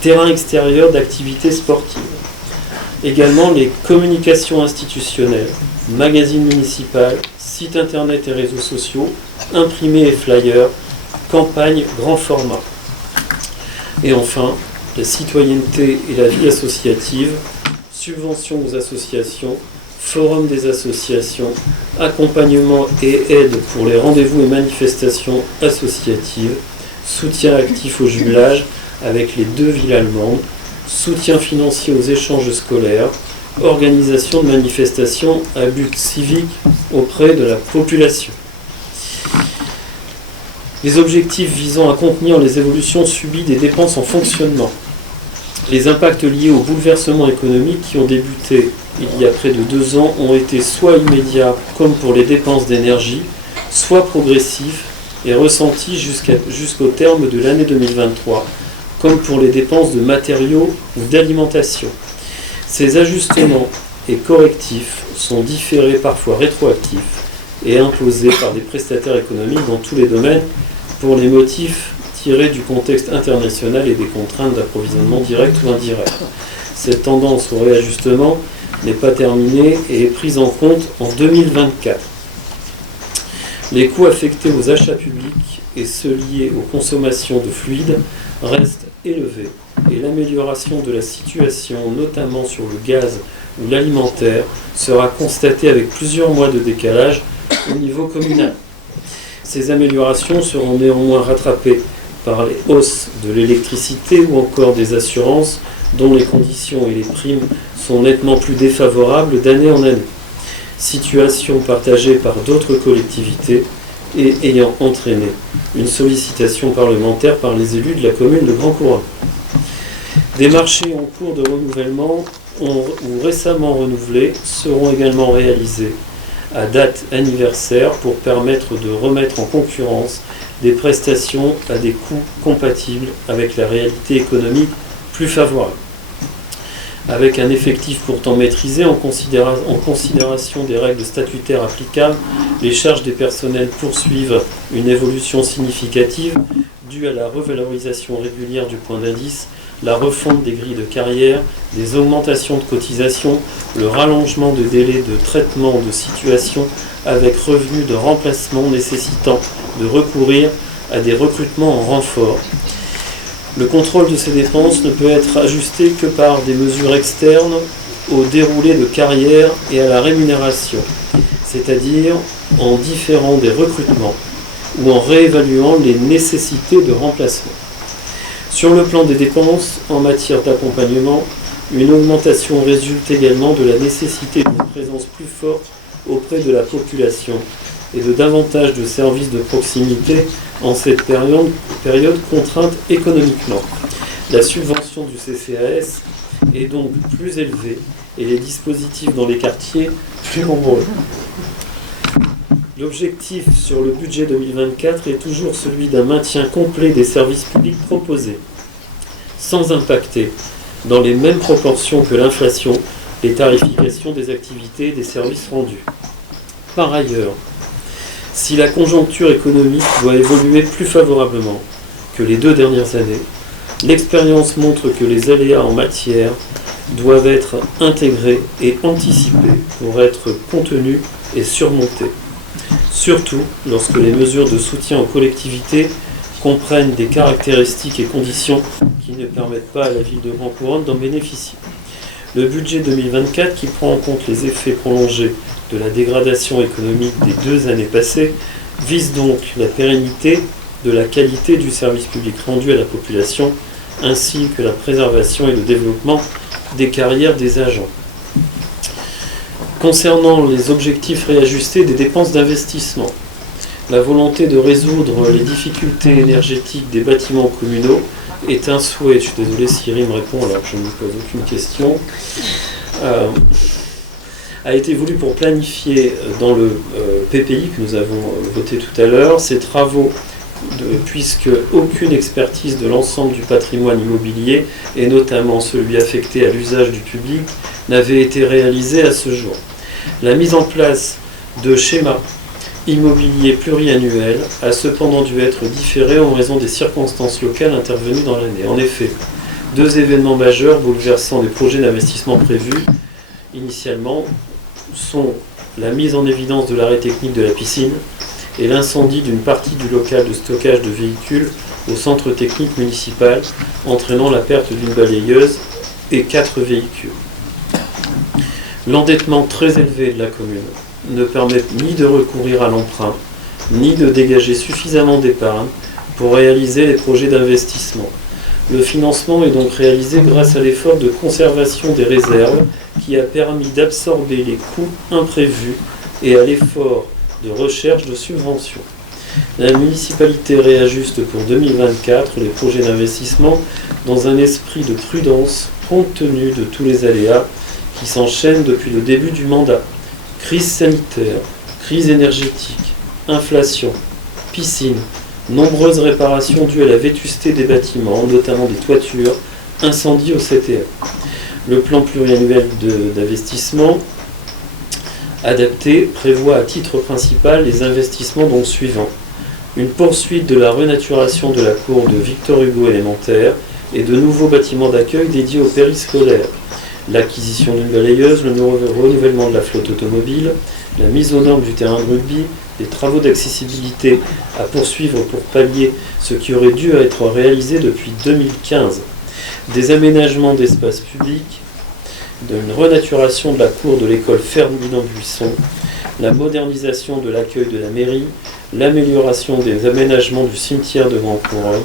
terrain extérieur d'activités sportives. Également les communications institutionnelles, magazines municipaux, sites internet et réseaux sociaux, imprimés et flyers, campagnes grand format. Et enfin, la citoyenneté et la vie associative, subventions aux associations, forum des associations, accompagnement et aide pour les rendez-vous et manifestations associatives, soutien actif au jumelage avec les 2 villes allemandes, soutien financier aux échanges scolaires, organisation de manifestations à but civique auprès de la population. Les objectifs visant à contenir les évolutions subies des dépenses en fonctionnement. Les impacts liés au bouleversement économique qui ont débuté il y a près de 2 ans ont été soit immédiats, comme pour les dépenses d'énergie, soit progressifs et ressentis jusqu'au terme de l'année 2023, comme pour les dépenses de matériaux ou d'alimentation. Ces ajustements et correctifs sont différés, parfois rétroactifs, et imposés par des prestataires économiques dans tous les domaines pour les motifs tirés du contexte international et des contraintes d'approvisionnement direct ou indirect. Cette tendance au réajustement n'est pas terminée et est prise en compte en 2024. Les coûts affectés aux achats publics et ceux liés aux consommations de fluides restent élevés et l'amélioration de la situation, notamment sur le gaz ou l'alimentaire, sera constatée avec plusieurs mois de décalage au niveau communal. Ces améliorations seront néanmoins rattrapées par les hausses de l'électricité ou encore des assurances dont les conditions et les primes sont nettement plus défavorables d'année en année. Situation partagée par d'autres collectivités et ayant entraîné une sollicitation parlementaire par les élus de la commune de Grand-Couronne. Des marchés en cours de renouvellement ou récemment renouvelés seront également réalisés à date anniversaire pour permettre de remettre en concurrence des prestations à des coûts compatibles avec la réalité économique plus favorable. Avec un effectif pourtant maîtrisé en considération des règles statutaires applicables, les charges des personnels poursuivent une évolution significative due à la revalorisation régulière du point d'indice, la refonte des grilles de carrière, des augmentations de cotisations, le rallongement de délais de traitement de situation avec revenu de remplacement nécessitant de recourir à des recrutements en renfort. Le contrôle de ces dépenses ne peut être ajusté que par des mesures externes au déroulé de carrière et à la rémunération, c'est-à-dire en différant des recrutements ou en réévaluant les nécessités de remplacement. Sur le plan des dépenses en matière d'accompagnement, une augmentation résulte également de la nécessité d'une présence plus forte auprès de la population et de davantage de services de proximité en cette période contrainte économiquement. La subvention du CCAS est donc plus élevée et les dispositifs dans les quartiers plus nombreux. L'objectif sur le budget 2024 est toujours celui d'un maintien complet des services publics proposés, sans impacter, dans les mêmes proportions que l'inflation, les tarifications des activités et des services rendus. Par ailleurs, si la conjoncture économique doit évoluer plus favorablement que les 2 dernières années, l'expérience montre que les aléas en matière doivent être intégrés et anticipés pour être contenus et surmontés. Surtout lorsque les mesures de soutien aux collectivités comprennent des caractéristiques et conditions qui ne permettent pas à la ville de Grand-Couronne d'en bénéficier. Le budget 2024, qui prend en compte les effets prolongés de la dégradation économique des 2 années passées, vise donc la pérennité de la qualité du service public rendu à la population, ainsi que la préservation et le développement des carrières des agents. Concernant les objectifs réajustés des dépenses d'investissement, la volonté de résoudre les difficultés énergétiques des bâtiments communaux est un souhait. Je suis désolé si Siri me répond alors que je ne me pose aucune question. A été voulu pour planifier dans le PPI que nous avons voté tout à l'heure. Ces travaux puisque aucune expertise de l'ensemble du patrimoine immobilier, et notamment celui affecté à l'usage du public, n'avait été réalisée à ce jour. La mise en place de schémas immobiliers pluriannuels a cependant dû être différée en raison des circonstances locales intervenues dans l'année. En effet, 2 événements majeurs bouleversant les projets d'investissement prévus initialement sont la mise en évidence de l'arrêt technique de la piscine et l'incendie d'une partie du local de stockage de véhicules au centre technique municipal, entraînant la perte d'une balayeuse et 4 véhicules. L'endettement très élevé de la commune ne permet ni de recourir à l'emprunt, ni de dégager suffisamment d'épargne pour réaliser les projets d'investissement. Le financement est donc réalisé grâce à l'effort de conservation des réserves qui a permis d'absorber les coûts imprévus et à l'effort de recherche de subventions. La municipalité réajuste pour 2024 les projets d'investissement dans un esprit de prudence compte tenu de tous les aléas qui s'enchaînent depuis le début du mandat. Crise sanitaire, crise énergétique, inflation, piscine, nombreuses réparations dues à la vétusté des bâtiments, notamment des toitures, incendies au CTM. Le plan pluriannuel d'investissement adapté prévoit à titre principal les investissements donc suivants. Une poursuite de la renaturation de la cour de Victor Hugo élémentaire et de nouveaux bâtiments d'accueil dédiés aux périscolaires. L'acquisition d'une balayeuse, le renouvellement de la flotte automobile, la mise aux normes du terrain de rugby, des travaux d'accessibilité à poursuivre pour pallier ce qui aurait dû être réalisé depuis 2015, des aménagements d'espaces publics, d'une renaturation de la cour de l'école Ferdinand Buisson, la modernisation de l'accueil de la mairie, l'amélioration des aménagements du cimetière de Grand Couronne,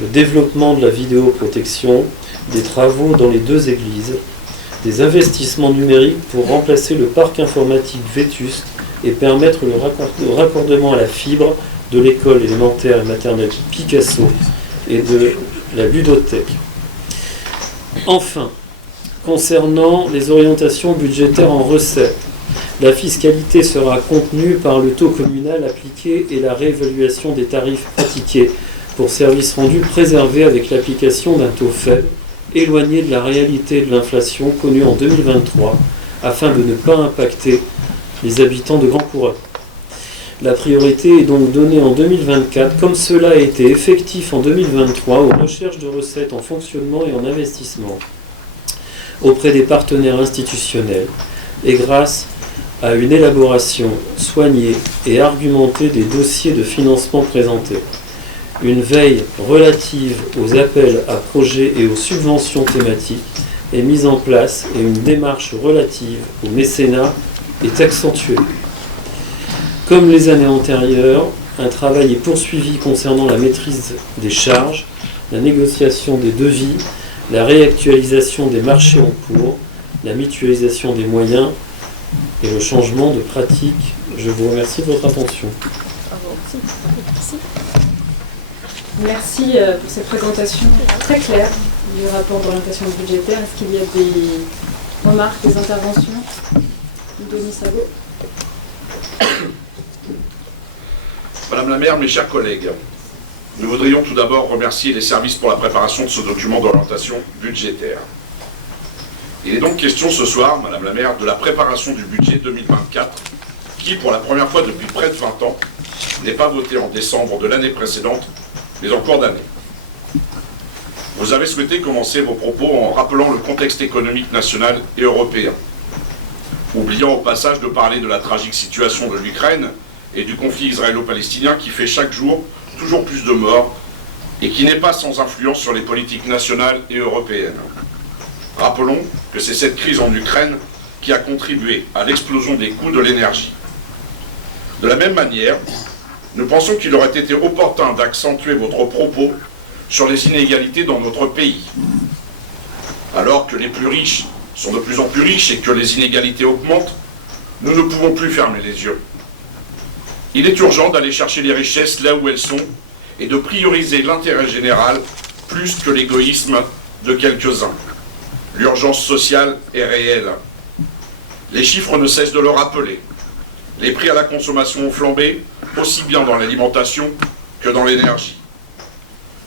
le développement de la vidéoprotection, des travaux dans les 2 églises, des investissements numériques pour remplacer le parc informatique vétuste et permettre le raccordement à la fibre de l'école élémentaire et maternelle Picasso et de la ludothèque. Enfin, concernant les orientations budgétaires en recettes, la fiscalité sera contenue par le taux communal appliqué et la réévaluation des tarifs pratiqués pour services rendus préservés avec l'application d'un taux faible, éloigné de la réalité de l'inflation connue en 2023, afin de ne pas impacter les habitants de Grand Couronne. La priorité est donc donnée en 2024, comme cela a été effectif en 2023, aux recherches de recettes en fonctionnement et en investissement auprès des partenaires institutionnels et grâce à une élaboration soignée et argumentée des dossiers de financement présentés. Une veille relative aux appels à projets et aux subventions thématiques est mise en place et une démarche relative au mécénat est accentuée. Comme les années antérieures, un travail est poursuivi concernant la maîtrise des charges, la négociation des devis, la réactualisation des marchés en cours, la mutualisation des moyens et le changement de pratique. Je vous remercie de votre attention. Merci pour cette présentation très claire du rapport d'orientation budgétaire. Est-ce qu'il y a des remarques, des interventions? Denis Sago. Madame la maire, mes chers collègues, nous voudrions tout d'abord remercier les services pour la préparation de ce document d'orientation budgétaire. Il est donc question ce soir, Madame la maire, de la préparation du budget 2024, qui, pour la première fois depuis près de 20 ans, n'est pas voté en décembre de l'année précédente, mais en cours d'année. Vous avez souhaité commencer vos propos en rappelant le contexte économique national et européen, oubliant au passage de parler de la tragique situation de l'Ukraine et du conflit israélo-palestinien qui fait chaque jour toujours plus de morts et qui n'est pas sans influence sur les politiques nationales et européennes. Rappelons que c'est cette crise en Ukraine qui a contribué à l'explosion des coûts de l'énergie. De la même manière, nous pensons qu'il aurait été opportun d'accentuer votre propos sur les inégalités dans notre pays. Alors que les plus riches sont de plus en plus riches et que les inégalités augmentent, nous ne pouvons plus fermer les yeux. Il est urgent d'aller chercher les richesses là où elles sont et de prioriser l'intérêt général plus que l'égoïsme de quelques-uns. L'urgence sociale est réelle. Les chiffres ne cessent de le rappeler. Les prix à la consommation ont flambé, aussi bien dans l'alimentation que dans l'énergie.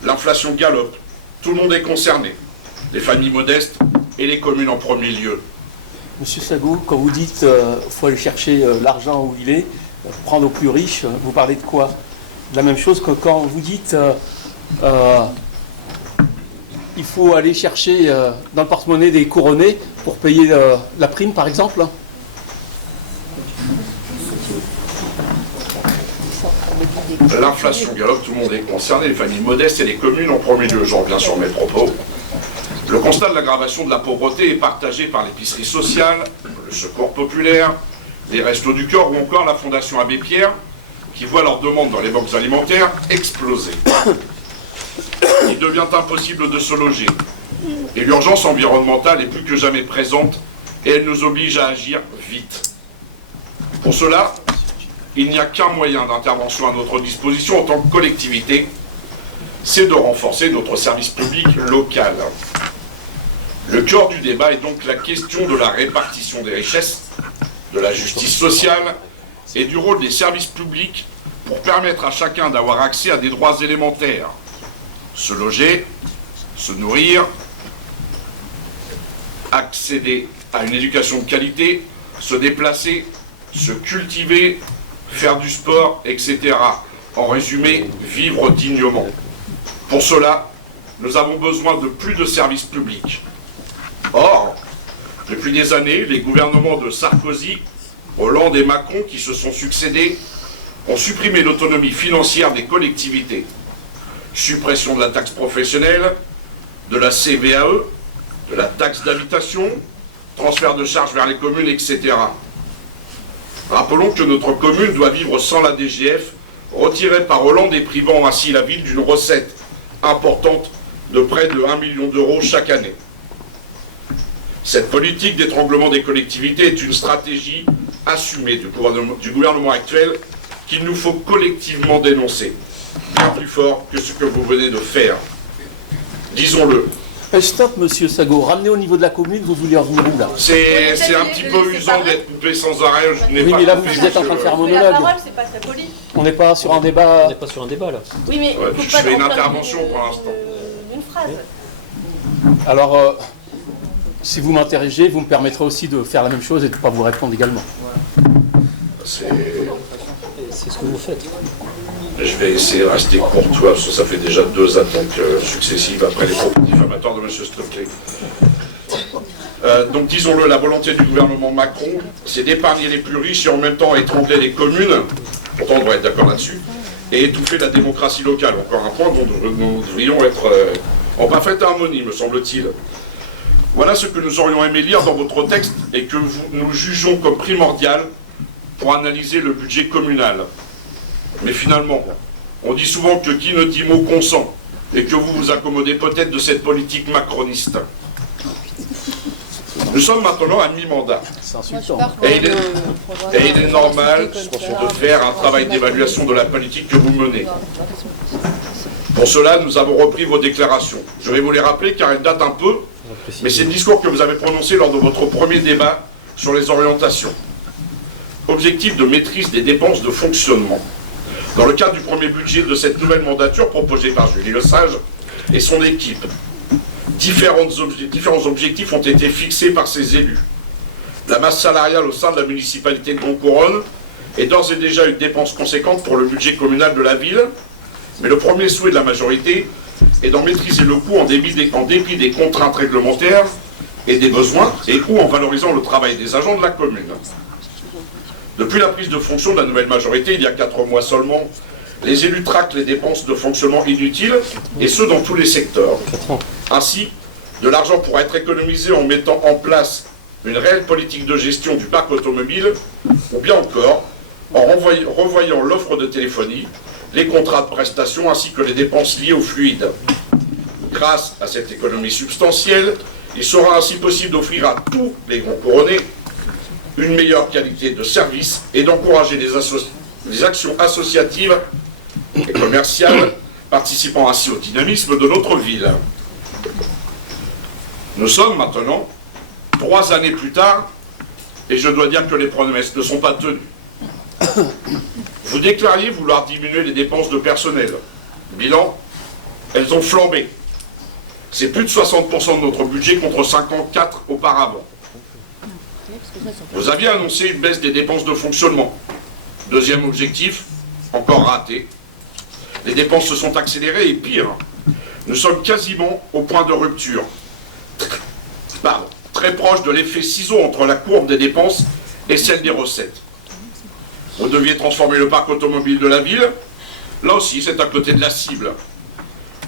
L'inflation galope, tout le monde est concerné, les familles modestes et les communes en premier lieu. Monsieur Sago, quand vous dites qu'il faut aller chercher l'argent où il est, prendre aux plus riches, vous parlez de quoi? De la même chose que quand vous dites il faut aller chercher dans le porte-monnaie des couronnés pour payer la prime, par exemple? L'inflation galope, tout le monde est concerné, les familles modestes et les communes en premier lieu. J'en reviens sur mes propos. Le constat de l'aggravation de la pauvreté est partagé par l'épicerie sociale, le secours populaire, les restos du cœur ou encore la Fondation Abbé Pierre, qui voit leurs demandes dans les banques alimentaires exploser. Il devient impossible de se loger. Et l'urgence environnementale est plus que jamais présente et elle nous oblige à agir vite. Pour cela, il n'y a qu'un moyen d'intervention à notre disposition en tant que collectivité, c'est de renforcer notre service public local. Le cœur du débat est donc la question de la répartition des richesses, de la justice sociale et du rôle des services publics pour permettre à chacun d'avoir accès à des droits élémentaires. Se loger, se nourrir, accéder à une éducation de qualité, se déplacer, se cultiver, faire du sport, etc. En résumé, vivre dignement. Pour cela, nous avons besoin de plus de services publics. Or, depuis des années, les gouvernements de Sarkozy, Hollande et Macron qui se sont succédés ont supprimé l'autonomie financière des collectivités. Suppression de la taxe professionnelle, de la CVAE, de la taxe d'habitation, transfert de charges vers les communes, etc. Rappelons que notre commune doit vivre sans la DGF, retirée par Hollande et privant ainsi la ville d'une recette importante de près de 1 million d'euros chaque année. Cette politique d'étranglement des collectivités est une stratégie assumée du gouvernement actuel qu'il nous faut collectivement dénoncer, bien plus fort que ce que vous venez de faire. Disons-le. Stop, monsieur Sago, ramenez au niveau de la commune, vous voulez en venir où là? C'est un petit peu usant d'être coupé sans arrêt. Oui, mais là vous êtes en train de faire un monologue. La parole, c'est pas très poli. On n'est pas sur un débat. On n'est pas sur un débat là. Oui, mais Ouais, faut je pas fais une en faire intervention pour l'instant. Une phrase. Alors, si vous m'interrogez, vous me permettrez aussi de faire la même chose et de ne pas vous répondre également. C'est... C'est ce que vous faites. Je vais essayer de rester courtois, parce que ça fait déjà 2 attaques successives après les propos diffamatoires de M. Stockley. Donc disons-le, la volonté du gouvernement Macron, c'est d'épargner les plus riches et en même temps étrangler les communes, pourtant on devrait être d'accord là-dessus, et étouffer la démocratie locale. Encore un point dont nous devrions être en parfaite harmonie, me semble-t-il. Voilà ce que nous aurions aimé lire dans votre texte et que nous jugeons comme primordial pour analyser le budget communal. Mais finalement, on dit souvent que qui ne dit mot consent, et que vous vous accommodez peut-être de cette politique macroniste. Nous sommes maintenant à mi-mandat. C'est insultant. Et il est normal de faire un travail d'évaluation de la politique que vous menez. Pour cela, nous avons repris vos déclarations. Je vais vous les rappeler car elles datent un peu, mais c'est le discours que vous avez prononcé lors de votre premier débat sur les orientations. Objectif de maîtrise des dépenses de fonctionnement. Dans le cadre du premier budget de cette nouvelle mandature proposée par Julie Lesage et son équipe, différents objectifs ont été fixés par ces élus. La masse salariale au sein de la municipalité de Grand-Couronne est d'ores et déjà une dépense conséquente pour le budget communal de la ville, mais le premier souhait de la majorité est d'en maîtriser le coût en dépit des contraintes réglementaires et des besoins, et ou en valorisant le travail des agents de la commune. Depuis la prise de fonction de la nouvelle majorité, il y a 4 mois seulement, les élus traquent les dépenses de fonctionnement inutiles, et ce dans tous les secteurs. Ainsi, de l'argent pourra être économisé en mettant en place une réelle politique de gestion du parc automobile, ou bien encore en revoyant l'offre de téléphonie, les contrats de prestation ainsi que les dépenses liées au fluide. Grâce à cette économie substantielle, il sera ainsi possible d'offrir à tous les grands couronnés une meilleure qualité de service et d'encourager les actions associatives et commerciales, participant ainsi au dynamisme de notre ville. Nous sommes maintenant 3 années plus tard, et je dois dire que les promesses ne sont pas tenues. Vous déclariez vouloir diminuer les dépenses de personnel. Bilan, elles ont flambé. C'est plus de 60% de notre budget contre 54% auparavant. Vous aviez annoncé une baisse des dépenses de fonctionnement. Deuxième objectif, encore raté. Les dépenses se sont accélérées et pire, nous sommes quasiment au point de rupture. Pardon, très proche de l'effet ciseau entre la courbe des dépenses et celle des recettes. Vous deviez transformer le parc automobile de la ville. Là aussi, c'est à côté de la cible.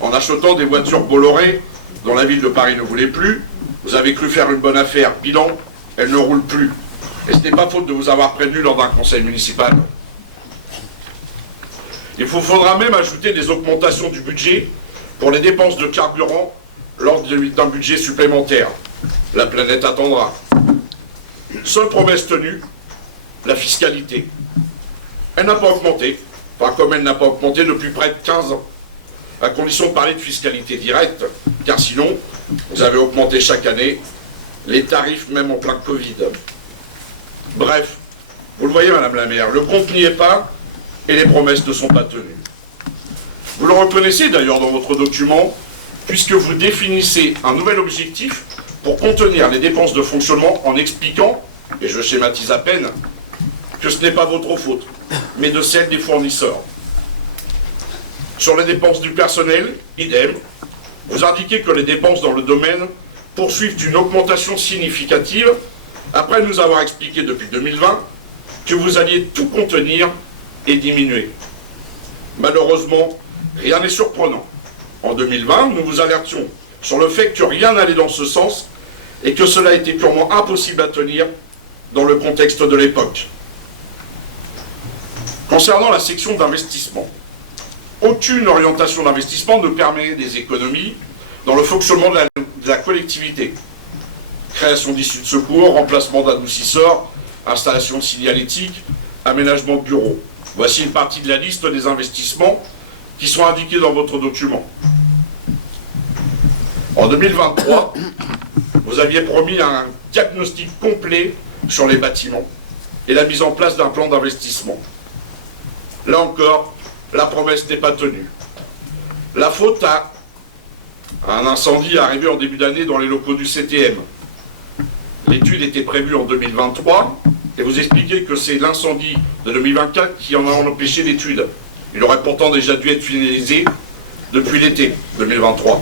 En achetant des voitures Bolloré, dont la ville de Paris ne voulait plus, vous avez cru faire une bonne affaire. Bilan, elles ne roulent plus. Et ce n'est pas faute de vous avoir prévenu lors d'un conseil municipal. Il vous faudra même ajouter des augmentations du budget pour les dépenses de carburant lors d'un budget supplémentaire. La planète attendra. Seule promesse tenue, la fiscalité. Elle n'a pas augmenté, enfin comme elle n'a pas augmenté depuis près de 15 ans, à condition de parler de fiscalité directe, car sinon, vous avez augmenté chaque année les tarifs même en plein Covid. Bref, vous le voyez Madame la maire, le compte n'y est pas et les promesses ne sont pas tenues. Vous le reconnaissez d'ailleurs dans votre document, puisque vous définissez un nouvel objectif pour contenir les dépenses de fonctionnement en expliquant, et je schématise à peine, que ce n'est pas votre faute, mais de celle des fournisseurs. Sur les dépenses du personnel, idem, vous indiquez que les dépenses dans le domaine poursuivent une augmentation significative, après nous avoir expliqué depuis 2020 que vous alliez tout contenir et diminuer. Malheureusement, rien n'est surprenant. En 2020, nous vous alertions sur le fait que rien n'allait dans ce sens et que cela était purement impossible à tenir dans le contexte de l'époque. Concernant la section d'investissement, aucune orientation d'investissement ne permet des économies dans le fonctionnement de la collectivité. Création d'issues de secours, remplacement d'adoucisseurs, installation de signalétique, aménagement de bureaux. Voici une partie de la liste des investissements qui sont indiqués dans votre document. En 2023, vous aviez promis un diagnostic complet sur les bâtiments et la mise en place d'un plan d'investissement. Là encore, la promesse n'est pas tenue. La faute à un incendie arrivé en début d'année dans les locaux du CTM. L'étude était prévue en 2023 et vous expliquez que c'est l'incendie de 2024 qui en a empêché l'étude. Il aurait pourtant déjà dû être finalisé depuis l'été 2023.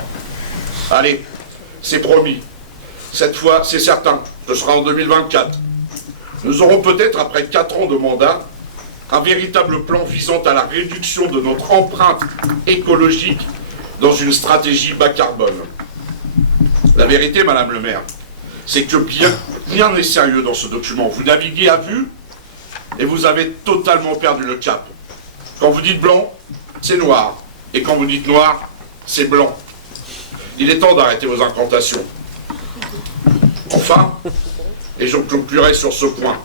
Allez, c'est promis. Cette fois, c'est certain, ce sera en 2024. Nous aurons peut-être, après 4 ans de mandat, un véritable plan visant à la réduction de notre empreinte écologique dans une stratégie bas carbone. La vérité, Madame le maire, c'est que rien n'est sérieux dans ce document. Vous naviguez à vue et vous avez totalement perdu le cap. Quand vous dites blanc, c'est noir. Et quand vous dites noir, c'est blanc. Il est temps d'arrêter vos incantations. Enfin, et je conclurai sur ce point,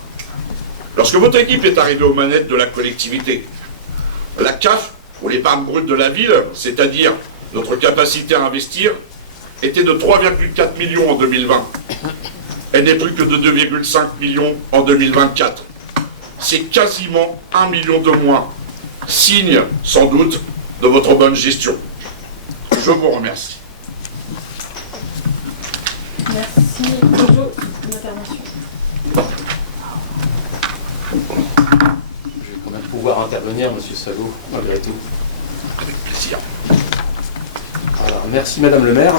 lorsque votre équipe est arrivée aux manettes de la collectivité, la CAF, ou l'épargne brute de la ville, c'est-à-dire notre capacité à investir, était de 3,4 millions en 2020. Elle n'est plus que de 2,5 millions en 2024. C'est quasiment 1 million de moins. Signe, sans doute, de votre bonne gestion. Je vous remercie. Merci. Jojo, une intervention. Je vais quand même pouvoir intervenir, Monsieur Salot, malgré tout. Avec plaisir. Alors, merci Madame le maire.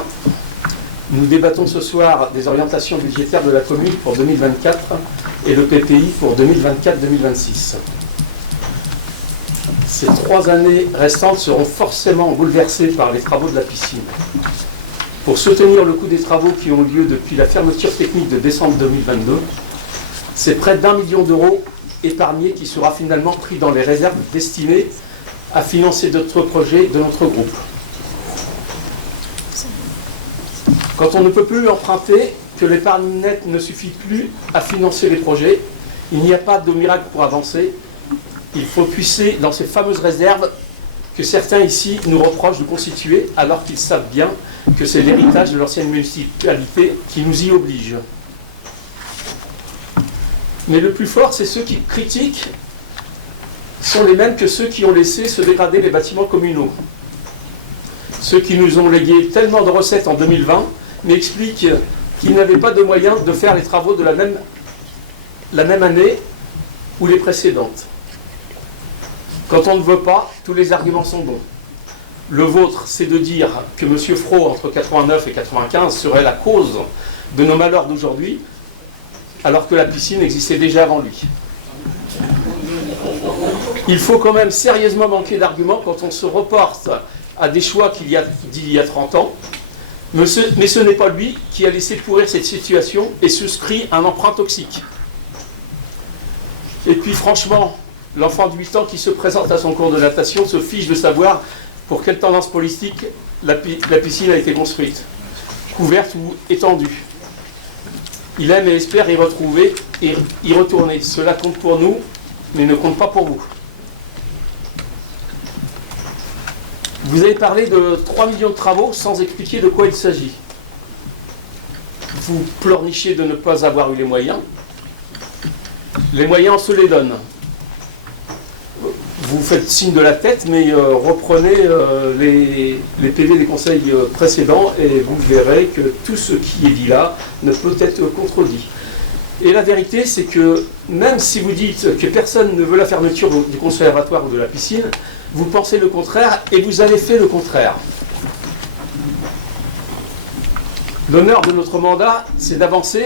Nous débattons ce soir des orientations budgétaires de la commune pour 2024 et le PPI pour 2024-2026. Ces 3 années restantes seront forcément bouleversées par les travaux de la piscine. Pour soutenir le coût des travaux qui ont lieu depuis la fermeture technique de décembre 2022, c'est près d'1 million d'euros épargnés qui sera finalement pris dans les réserves destinées à financer d'autres projets de notre groupe. Quand on ne peut plus emprunter, que l'épargne nette ne suffit plus à financer les projets, il n'y a pas de miracle pour avancer. Il faut puiser dans ces fameuses réserves que certains ici nous reprochent de constituer, alors qu'ils savent bien que c'est l'héritage de l'ancienne municipalité qui nous y oblige. Mais le plus fort, c'est ceux qui critiquent sont les mêmes que ceux qui ont laissé se dégrader les bâtiments communaux. Ceux qui nous ont légué tellement de recettes en 2020 m'expliquent qu'ils n'avaient pas de moyens de faire les travaux de la même année ou les précédentes. Quand on ne veut pas, tous les arguments sont bons. Le vôtre, c'est de dire que M. Frot, entre 89 et 95, serait la cause de nos malheurs d'aujourd'hui, alors que la piscine existait déjà avant lui. Il faut quand même sérieusement manquer d'arguments quand on se reporte à des choix d'il y a 30 ans, mais ce n'est pas lui qui a laissé pourrir cette situation et souscrit un emprunt toxique. Et puis franchement, l'enfant de 8 ans qui se présente à son cours de natation se fiche de savoir pour quelle tendance politique la piscine a été construite, couverte ou étendue. Il aime et espère y retrouver et y retourner. Cela compte pour nous, mais ne compte pas pour vous. Vous avez parlé de 3 millions de travaux sans expliquer de quoi il s'agit. Vous pleurnichez de ne pas avoir eu les moyens. Les moyens, on se les donne. Vous faites signe de la tête, mais reprenez les PV des conseils précédents et vous verrez que tout ce qui est dit là ne peut être contredit. Et la vérité, c'est que même si vous dites que personne ne veut la fermeture du conservatoire ou de la piscine, vous pensez le contraire et vous avez fait le contraire. L'honneur de notre mandat, c'est d'avancer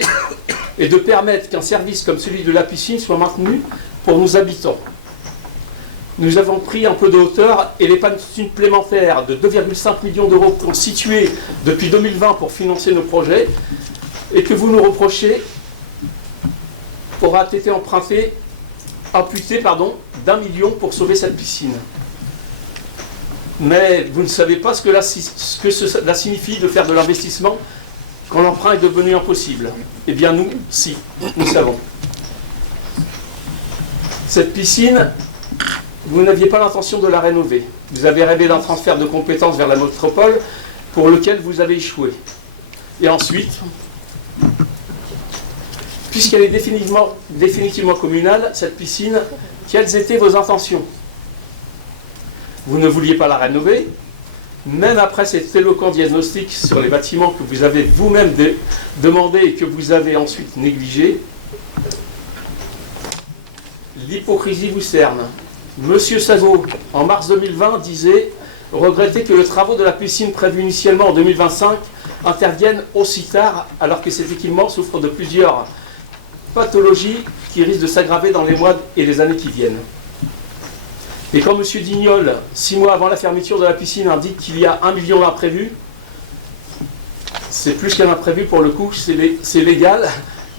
et de permettre qu'un service comme celui de la piscine soit maintenu pour nos habitants. Nous avons pris un peu de hauteur et les pannes supplémentaires de 2,5 millions d'euros constitués depuis 2020 pour financer nos projets et que vous nous reprochez aura été amputé d'1 million pour sauver cette piscine. Mais vous ne savez pas ce que cela signifie de faire de l'investissement quand l'emprunt est devenu impossible. Eh bien nous, si, nous savons. Cette piscine, vous n'aviez pas l'intention de la rénover. Vous avez rêvé d'un transfert de compétences vers la métropole pour lequel vous avez échoué. Et ensuite, puisqu'elle est définitivement communale, cette piscine, quelles étaient vos intentions? Vous ne vouliez pas la rénover, même après cet éloquent diagnostic sur les bâtiments que vous avez vous-même demandé et que vous avez ensuite négligé. L'hypocrisie vous cerne. Monsieur Sago, en mars 2020, disait regretter que les travaux de la piscine prévus initialement en 2025 interviennent aussi tard, alors que cet équipement souffre de plusieurs pathologies qui risquent de s'aggraver dans les mois et les années qui viennent. Et quand M. Dignol, 6 mois avant la fermeture de la piscine, indique qu'il y a 1 million d'imprévus, c'est plus qu'un imprévu pour le coup, c'est légal,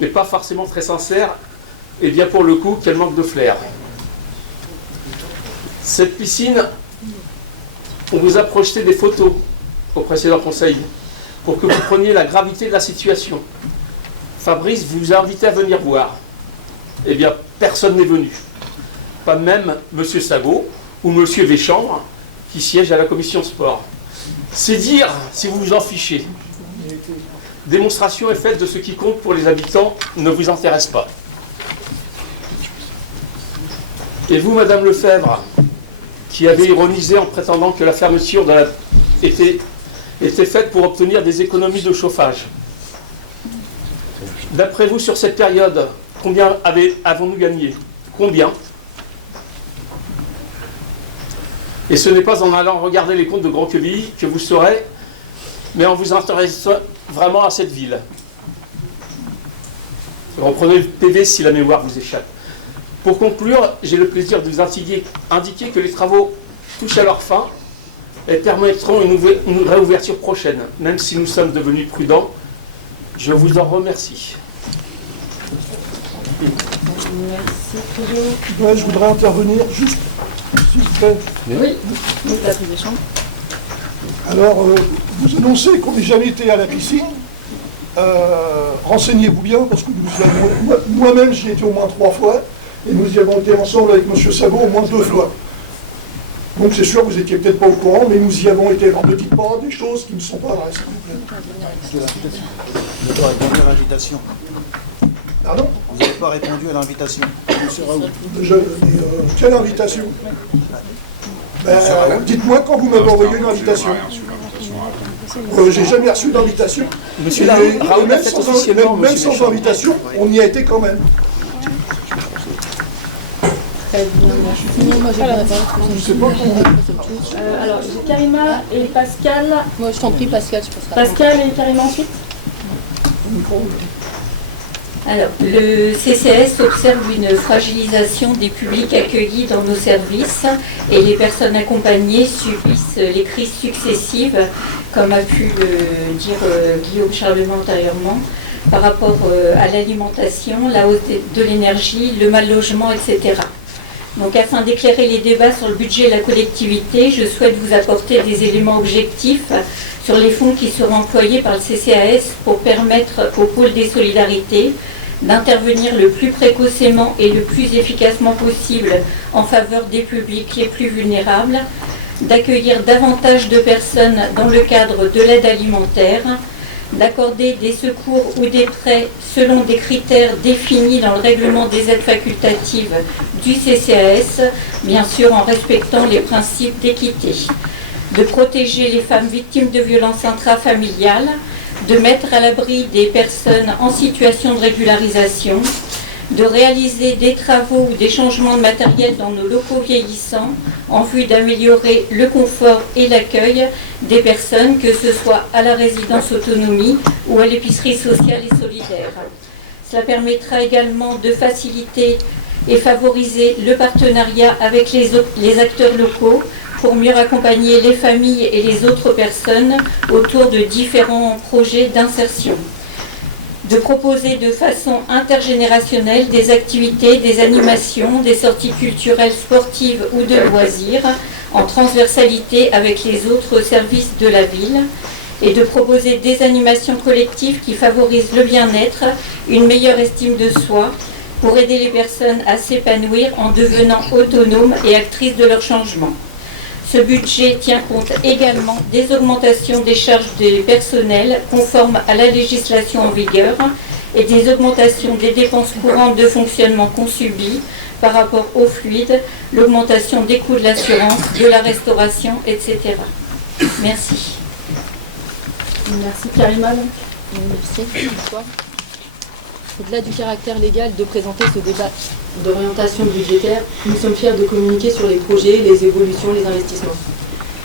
mais pas forcément très sincère, et bien pour le coup, quel manque de flair. Cette piscine, on vous a projeté des photos au précédent conseil pour que vous preniez la gravité de la situation. Fabrice vous a invité à venir voir. Eh bien, personne n'est venu. Pas même M. Sago ou M. Véchambre qui siège à la commission sport. C'est dire si vous vous en fichez. Démonstration est faite de ce qui compte pour les habitants ne vous intéresse pas. Et vous, Madame Lefebvre, qui avez ironisé en prétendant que la fermeture était faite pour obtenir des économies de chauffage. D'après vous, sur cette période, combien avons-nous gagné? Combien? Et ce n'est pas en allant regarder les comptes de Grand-Quevilly que vous saurez, mais en vous intéressant vraiment à cette ville. Reprenez le PV si la mémoire vous échappe. Pour conclure, j'ai le plaisir de vous indiquer que les travaux touchent à leur fin et permettront une réouverture prochaine, même si nous sommes devenus prudents. Je vous en remercie. Merci, Claudio. Ouais, je voudrais intervenir juste, s'il vous plaît. Oui, la prise de chambre. Alors, vous annoncez qu'on n'est jamais été à la piscine. Renseignez-vous bien, parce que moi-même, j'y ai été au moins 3 fois, et nous y avons été ensemble avec M. Sago au moins 2 fois. Donc c'est sûr, vous n'étiez peut-être pas au courant, mais nous y avons été. Alors ne dites pas des choses qui ne sont pas vraies, s'il vous plaît. Vous n'avez pas répondu à l'invitation. Pardon ? Vous n'avez pas répondu à l'invitation. Quelle invitation? Dites-moi quand vous m'avez envoyé une invitation. J'ai jamais reçu d'invitation. Monsieur Et Raoult a même fait sans, officiellement, même monsieur sans Méchant. invitation, on y a été quand même. Très bien, merci. Moi, j'ai pas la parole, Je sais pas comment. Alors, j'ai Karima et Pascal. Moi, je t'en prie, Pascal, je passerai. Pascal et Karima ensuite. Alors, le CCAS observe une fragilisation des publics accueillis dans nos services et les personnes accompagnées subissent les crises successives, comme a pu le dire Guillaume Charlemagne antérieurement, par rapport à l'alimentation, la hausse de l'énergie, le mal logement, etc. Donc, afin d'éclairer les débats sur le budget de la collectivité, je souhaite vous apporter des éléments objectifs sur les fonds qui seront employés par le CCAS pour permettre au pôle des solidarités d'intervenir le plus précocement et le plus efficacement possible en faveur des publics les plus vulnérables, d'accueillir davantage de personnes dans le cadre de l'aide alimentaire, d'accorder des secours ou des prêts selon des critères définis dans le règlement des aides facultatives du CCAS, bien sûr en respectant les principes d'équité, de protéger les femmes victimes de violences intrafamiliales, de mettre à l'abri des personnes en situation de régularisation, de réaliser des travaux ou des changements de matériel dans nos locaux vieillissants en vue d'améliorer le confort et l'accueil des personnes, que ce soit à la résidence autonomie ou à l'épicerie sociale et solidaire. Cela permettra également de faciliter et favoriser le partenariat avec les acteurs locaux pour mieux accompagner les familles et les autres personnes autour de différents projets d'insertion. De proposer de façon intergénérationnelle des activités, des animations, des sorties culturelles, sportives ou de loisirs en transversalité avec les autres services de la ville et de proposer des animations collectives qui favorisent le bien-être, une meilleure estime de soi pour aider les personnes à s'épanouir en devenant autonomes et actrices de leur changement. Ce budget tient compte également des augmentations des charges des personnels conformes à la législation en vigueur et des augmentations des dépenses courantes de fonctionnement qu'on subit par rapport au fluide, l'augmentation des coûts de l'assurance, de la restauration, etc. Merci. Merci Karima. Merci. Bonsoir. Au-delà du caractère légal de présenter ce débat d'orientation budgétaire, nous sommes fiers de communiquer sur les projets, les évolutions, les investissements.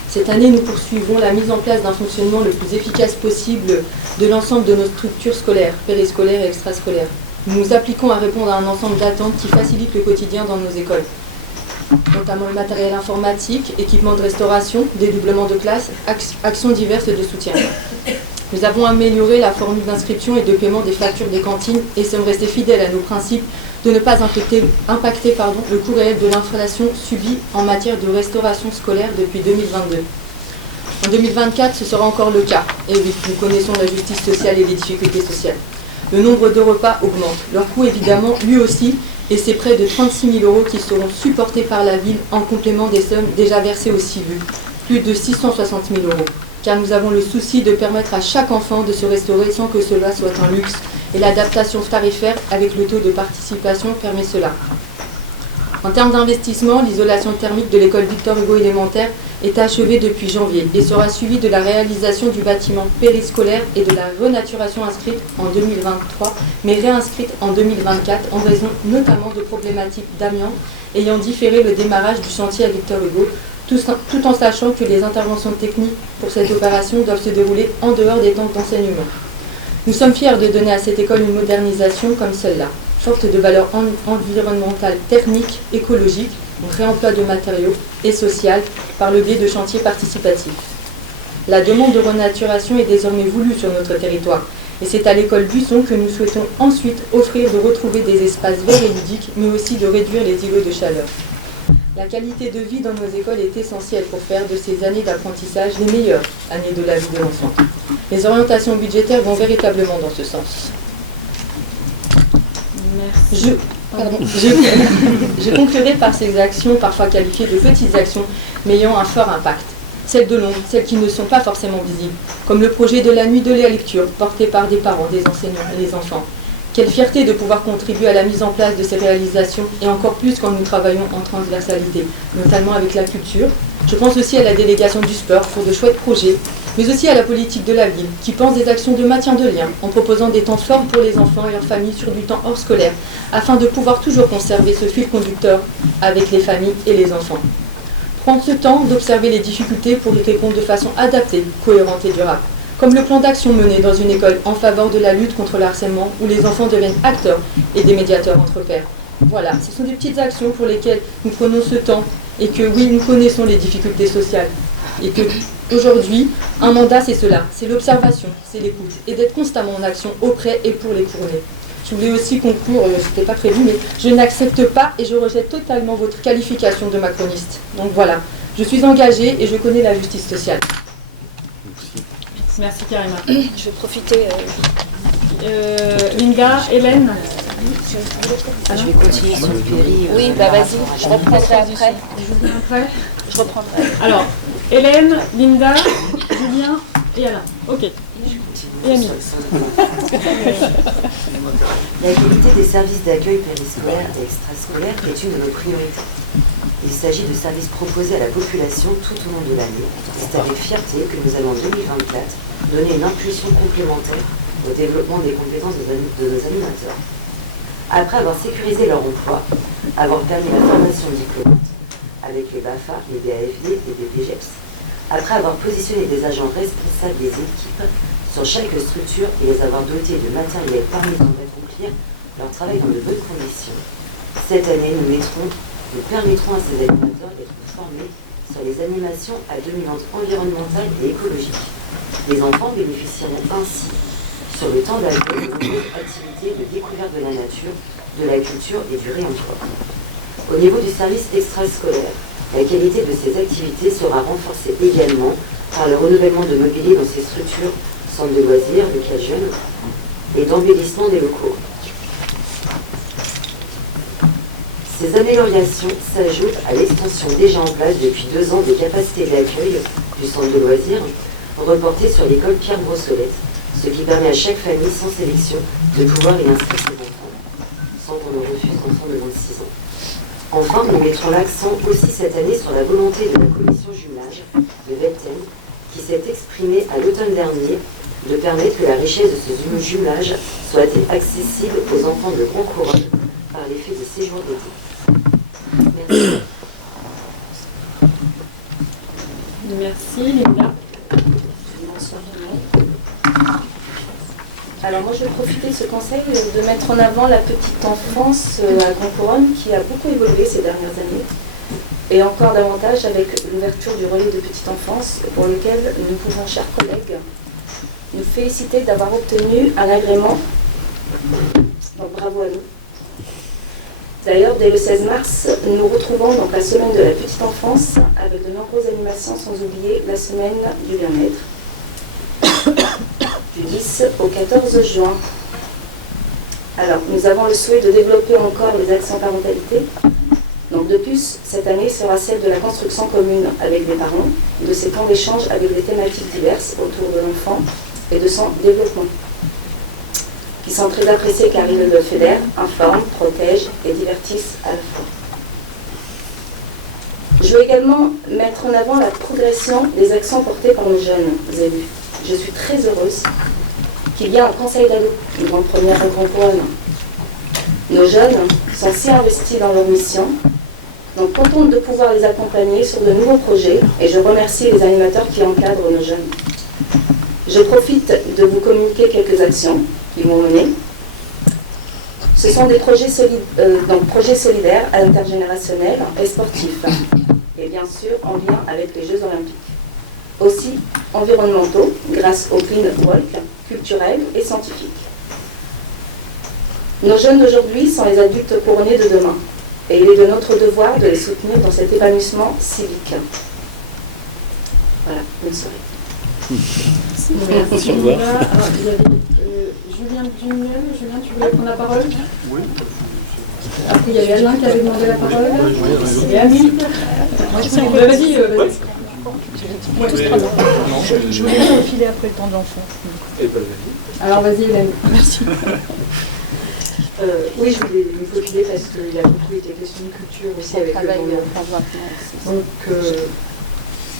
Cette année, nous poursuivons la mise en place d'un fonctionnement le plus efficace possible de l'ensemble de nos structures scolaires, périscolaires et extrascolaires. Nous nous appliquons à répondre à un ensemble d'attentes qui facilitent le quotidien dans nos écoles, notamment le matériel informatique, équipement de restauration, dédoublement de classes, actions diverses de soutien. Nous avons amélioré la formule d'inscription et de paiement des factures des cantines et sommes restés fidèles à nos principes de ne pas impacter le coût réel de l'inflation subie en matière de restauration scolaire depuis 2022. En 2024, ce sera encore le cas, et nous connaissons la justice sociale et les difficultés sociales. Le nombre de repas augmente, leur coût évidemment lui aussi, et c'est près de 36 000 € qui seront supportés par la ville en complément des sommes déjà versées au CIVU, plus de 660 000 €. Car nous avons le souci de permettre à chaque enfant de se restaurer sans que cela soit un luxe. Et l'adaptation tarifaire avec le taux de participation permet cela. En termes d'investissement, l'isolation thermique de l'école Victor Hugo élémentaire est achevée depuis janvier et sera suivie de la réalisation du bâtiment périscolaire et de la renaturation inscrite en 2023, mais réinscrite en 2024 en raison notamment de problématiques d'amiante ayant différé le démarrage du chantier à Victor Hugo, tout en sachant que les interventions techniques pour cette opération doivent se dérouler en dehors des temps d'enseignement. Nous sommes fiers de donner à cette école une modernisation comme celle-là, forte de valeurs environnementales, thermiques, écologiques, donc réemploi de matériaux et sociales par le biais de chantiers participatifs. La demande de renaturation est désormais voulue sur notre territoire et c'est à l'école Buisson que nous souhaitons ensuite offrir de retrouver des espaces verts et ludiques, mais aussi de réduire les îlots de chaleur. La qualité de vie dans nos écoles est essentielle pour faire de ces années d'apprentissage les meilleures années de la vie de l'enfant. Les orientations budgétaires vont véritablement dans ce sens. Merci. Je conclurai par ces actions, parfois qualifiées de petites actions, mais ayant un fort impact. Celles de l'ombre, celles qui ne sont pas forcément visibles, comme le projet de la nuit de la lecture, porté par des parents, des enseignants et des enfants. Quelle fierté de pouvoir contribuer à la mise en place de ces réalisations, et encore plus quand nous travaillons en transversalité, notamment avec la culture. Je pense aussi à la délégation du sport pour de chouettes projets, mais aussi à la politique de la ville, qui pense des actions de maintien de liens, en proposant des temps forts pour les enfants et leurs familles sur du temps hors scolaire, afin de pouvoir toujours conserver ce fil conducteur avec les familles et les enfants. Prendre ce temps d'observer les difficultés pour y répondre de façon adaptée, cohérente et durable. Comme le plan d'action mené dans une école en faveur de la lutte contre le harcèlement, où les enfants deviennent acteurs et des médiateurs entre pairs. Voilà, ce sont des petites actions pour lesquelles nous prenons ce temps, et que oui, nous connaissons les difficultés sociales. Et que aujourd'hui, un mandat, c'est cela, c'est l'observation, c'est l'écoute, et d'être constamment en action auprès et pour les couronnés. Je voulais aussi conclure, ce n'était pas prévu, mais je n'accepte pas et je rejette totalement votre qualification de macroniste. Donc voilà, je suis engagée et je connais la justice sociale. Merci Karima. Je vais profiter. Linda, Hélène. Je vais continuer sur le péri. Oui, bah vas-y, je reprendrai après. Après. Je reprendrai. Alors, Hélène, Linda, Julien et Alain. Ok. Et Amine. La qualité des services d'accueil périscolaire et extrascolaire est une de nos priorités. Il s'agit de services proposés à la population tout au long de l'année. C'est avec fierté que nous allons en 2024 donner une impulsion complémentaire au développement des compétences de nos animateurs. Après avoir sécurisé leur emploi, avoir permis la formation diplômante avec les BAFA, les BAFD et les BPGEPS, après avoir positionné des agents responsables des équipes sur chaque structure et les avoir dotés de matériel permettant d'accomplir leur travail dans de bonnes conditions, cette année, nous permettrons à ces animateurs d'être formés sur les animations à dominante environnementale et écologique. Les enfants bénéficieront ainsi, sur le temps d'accueil, de nombreuses activités de découverte de la nature, de la culture et du réemploi. Au niveau du service extrascolaire, la qualité de ces activités sera renforcée également par le renouvellement de mobilier dans ces structures, centres de loisirs, de cas jeunes et d'embellissement des locaux. Ces améliorations s'ajoutent à l'extension déjà en place depuis 2 ans des capacités d'accueil du centre de loisirs reportées sur l'école Pierre Brossolette, ce qui permet à chaque famille sans sélection de pouvoir y inscrire ses enfants, sans qu'on ne refuse d'enfants de moins de 6 ans. Enfin, nous mettrons l'accent aussi cette année sur la volonté de la commission jumelage de VEPTEN, qui s'est exprimée à l'automne dernier, de permettre que la richesse de ce jumelage soit accessible aux enfants de Grand Couronne par l'effet de séjour d'été. Merci. Merci Linda. Alors moi je vais profiter de ce conseil de mettre en avant la petite enfance à Grand Couronne qui a beaucoup évolué ces dernières années et encore davantage avec l'ouverture du relais de petite enfance pour lequel nous pouvons, chers collègues, nous féliciter d'avoir obtenu un agrément. Donc bravo à nous. D'ailleurs, dès le 16 mars, nous nous retrouvons donc la semaine de la petite enfance avec de nombreuses animations, sans oublier la semaine du bien-être, du 10 au 14 juin. Alors, nous avons le souhait de développer encore les accents parentalité. Donc, de plus, cette année sera celle de la construction commune avec les parents, de ces temps d'échange avec des thématiques diverses autour de l'enfant et de son développement, qui sont très appréciés car ils le fédèrent, informent, protègent et divertissent à la fois. Je veux également mettre en avant la progression des actions portées par nos jeunes élus. Je suis très heureuse qu'il y ait un conseil d'ado, une grande première à Grand Couronne. Nos jeunes sont si investis dans leur mission, donc contente de pouvoir les accompagner sur de nouveaux projets et je remercie les animateurs qui encadrent nos jeunes. Je profite de vous communiquer quelques actions qui vont mener. Ce sont des projets, projets solidaires, intergénérationnels et sportifs, et bien sûr en lien avec les Jeux Olympiques. Aussi environnementaux, grâce au Green Walk, culturels et scientifiques. Nos jeunes d'aujourd'hui sont les adultes couronnés de demain, et il est de notre devoir de les soutenir dans cet épanouissement civique. Voilà, bonne soirée. Merci. Alors, il y avait Julien Dumel. Julien, tu voulais prendre la parole? Oui. Après, il y avait Alain qui avait demandé la parole. Et Amine. Vas-y. Je voulais refiler après le temps de l'enfant. Alors, vas-y, Hélène. Merci. Oui, je voulais me faufiler parce qu'il a beaucoup été question de culture aussi avec le bandeau. Donc,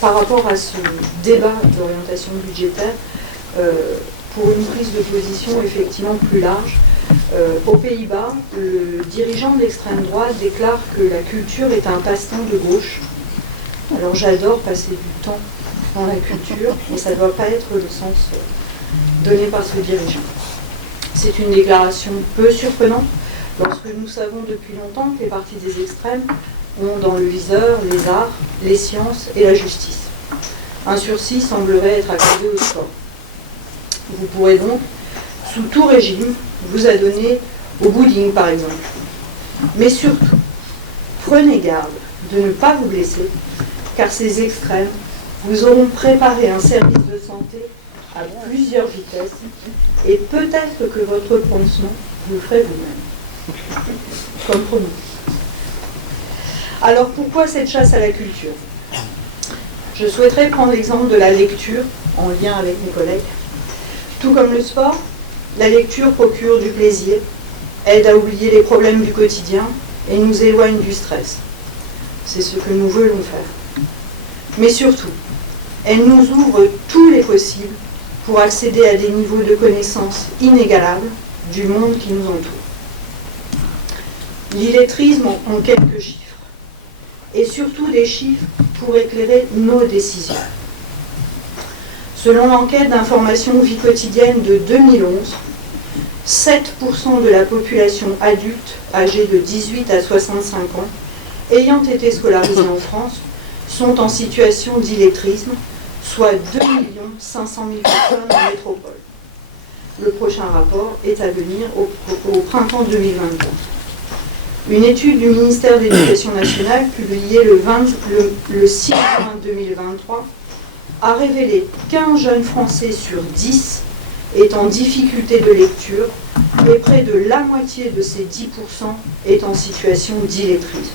par rapport à ce débat d'orientation budgétaire, pour une prise de position effectivement plus large, aux Pays-Bas, le dirigeant de l'extrême droite déclare que la culture est un passe-temps de gauche. Alors j'adore passer du temps dans la culture, mais ça ne doit pas être le sens donné par ce dirigeant. C'est une déclaration peu surprenante lorsque nous savons depuis longtemps que les partis des extrêmes ont dans le viseur les arts, les sciences et la justice. Un sursis semblerait être accordé au sport. Vous pourrez donc, sous tout régime, vous adonner au bowling par exemple. Mais surtout, prenez garde de ne pas vous blesser, car ces extrêmes vous auront préparé un service de santé à plusieurs vitesses, et peut-être que votre pansement vous le ferez vous-même. Comme promis. Alors pourquoi cette chasse à la culture? Je souhaiterais prendre l'exemple de la lecture, en lien avec mes collègues. Tout comme le sport, la lecture procure du plaisir, aide à oublier les problèmes du quotidien et nous éloigne du stress. C'est ce que nous voulons faire. Mais surtout, elle nous ouvre tous les possibles pour accéder à des niveaux de connaissances inégalables du monde qui nous entoure. L'illettrisme en quelques chiffres, et surtout des chiffres pour éclairer nos décisions. Selon l'enquête d'information vie quotidienne de 2011, 7% de la population adulte âgée de 18 à 65 ans ayant été scolarisée en France sont en situation d'illettrisme, soit 2 500 000 personnes en métropole. Le prochain rapport est à venir au printemps 2023. Une étude du ministère de l'Éducation nationale, publiée le 6 juin 2023, a révélé qu'un jeune Français sur 10 est en difficulté de lecture et près de la moitié de ces 10% est en situation d'illettrisme.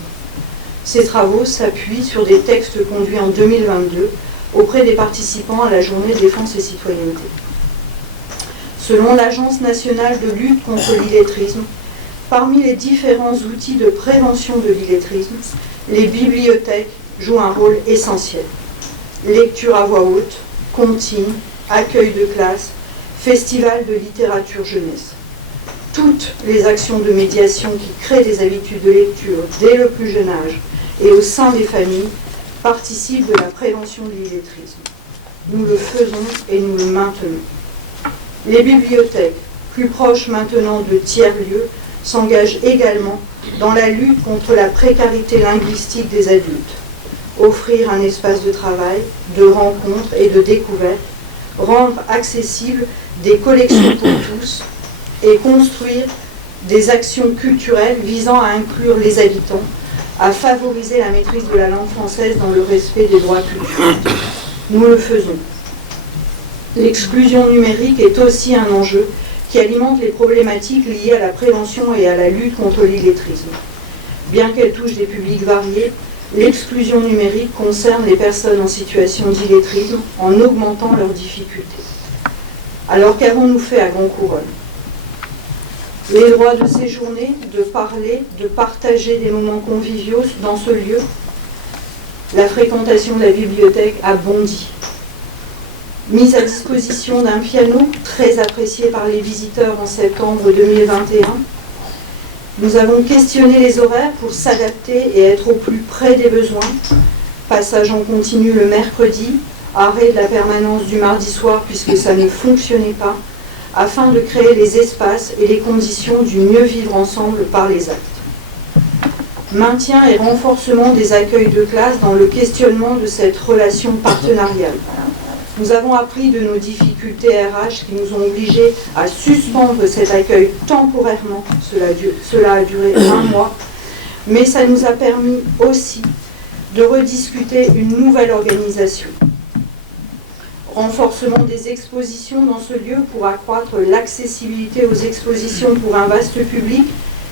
Ces travaux s'appuient sur des textes conduits en 2022 auprès des participants à la journée défense et citoyenneté. Selon l'Agence nationale de lutte contre l'illettrisme, parmi les différents outils de prévention de l'illettrisme, les bibliothèques jouent un rôle essentiel. Lecture à voix haute, comptines, accueil de classe, festival de littérature jeunesse. Toutes les actions de médiation qui créent des habitudes de lecture dès le plus jeune âge et au sein des familles participent de la prévention de l'illettrisme. Nous le faisons et nous le maintenons. Les bibliothèques, plus proches maintenant de tiers-lieux, s'engagent également dans la lutte contre la précarité linguistique des adultes. Offrir un espace de travail, de rencontre et de découverte, rendre accessibles des collections pour tous et construire des actions culturelles visant à inclure les habitants, à favoriser la maîtrise de la langue française dans le respect des droits culturels. Nous le faisons. L'exclusion numérique est aussi un enjeu qui alimente les problématiques liées à la prévention et à la lutte contre l'illettrisme. Bien qu'elle touche des publics variés, l'exclusion numérique concerne les personnes en situation d'illettrisme en augmentant leurs difficultés. Alors qu'avons-nous fait à Grand-Couronne? Les droits de séjourner, de parler, de partager des moments conviviaux dans ce lieu. La fréquentation de la bibliothèque a bondi. Mise à disposition d'un piano très apprécié par les visiteurs en septembre 2021. Nous avons questionné les horaires pour s'adapter et être au plus près des besoins. Passage en continu le mercredi, arrêt de la permanence du mardi soir puisque ça ne fonctionnait pas, afin de créer les espaces et les conditions du mieux vivre ensemble par les actes. Maintien et renforcement des accueils de classe dans le questionnement de cette relation partenariale. Nous avons appris de nos difficultés RH qui nous ont obligés à suspendre cet accueil temporairement. Cela a duré 1 mois, mais ça nous a permis aussi de rediscuter une nouvelle organisation. Renforcement des expositions dans ce lieu pour accroître l'accessibilité aux expositions pour un vaste public,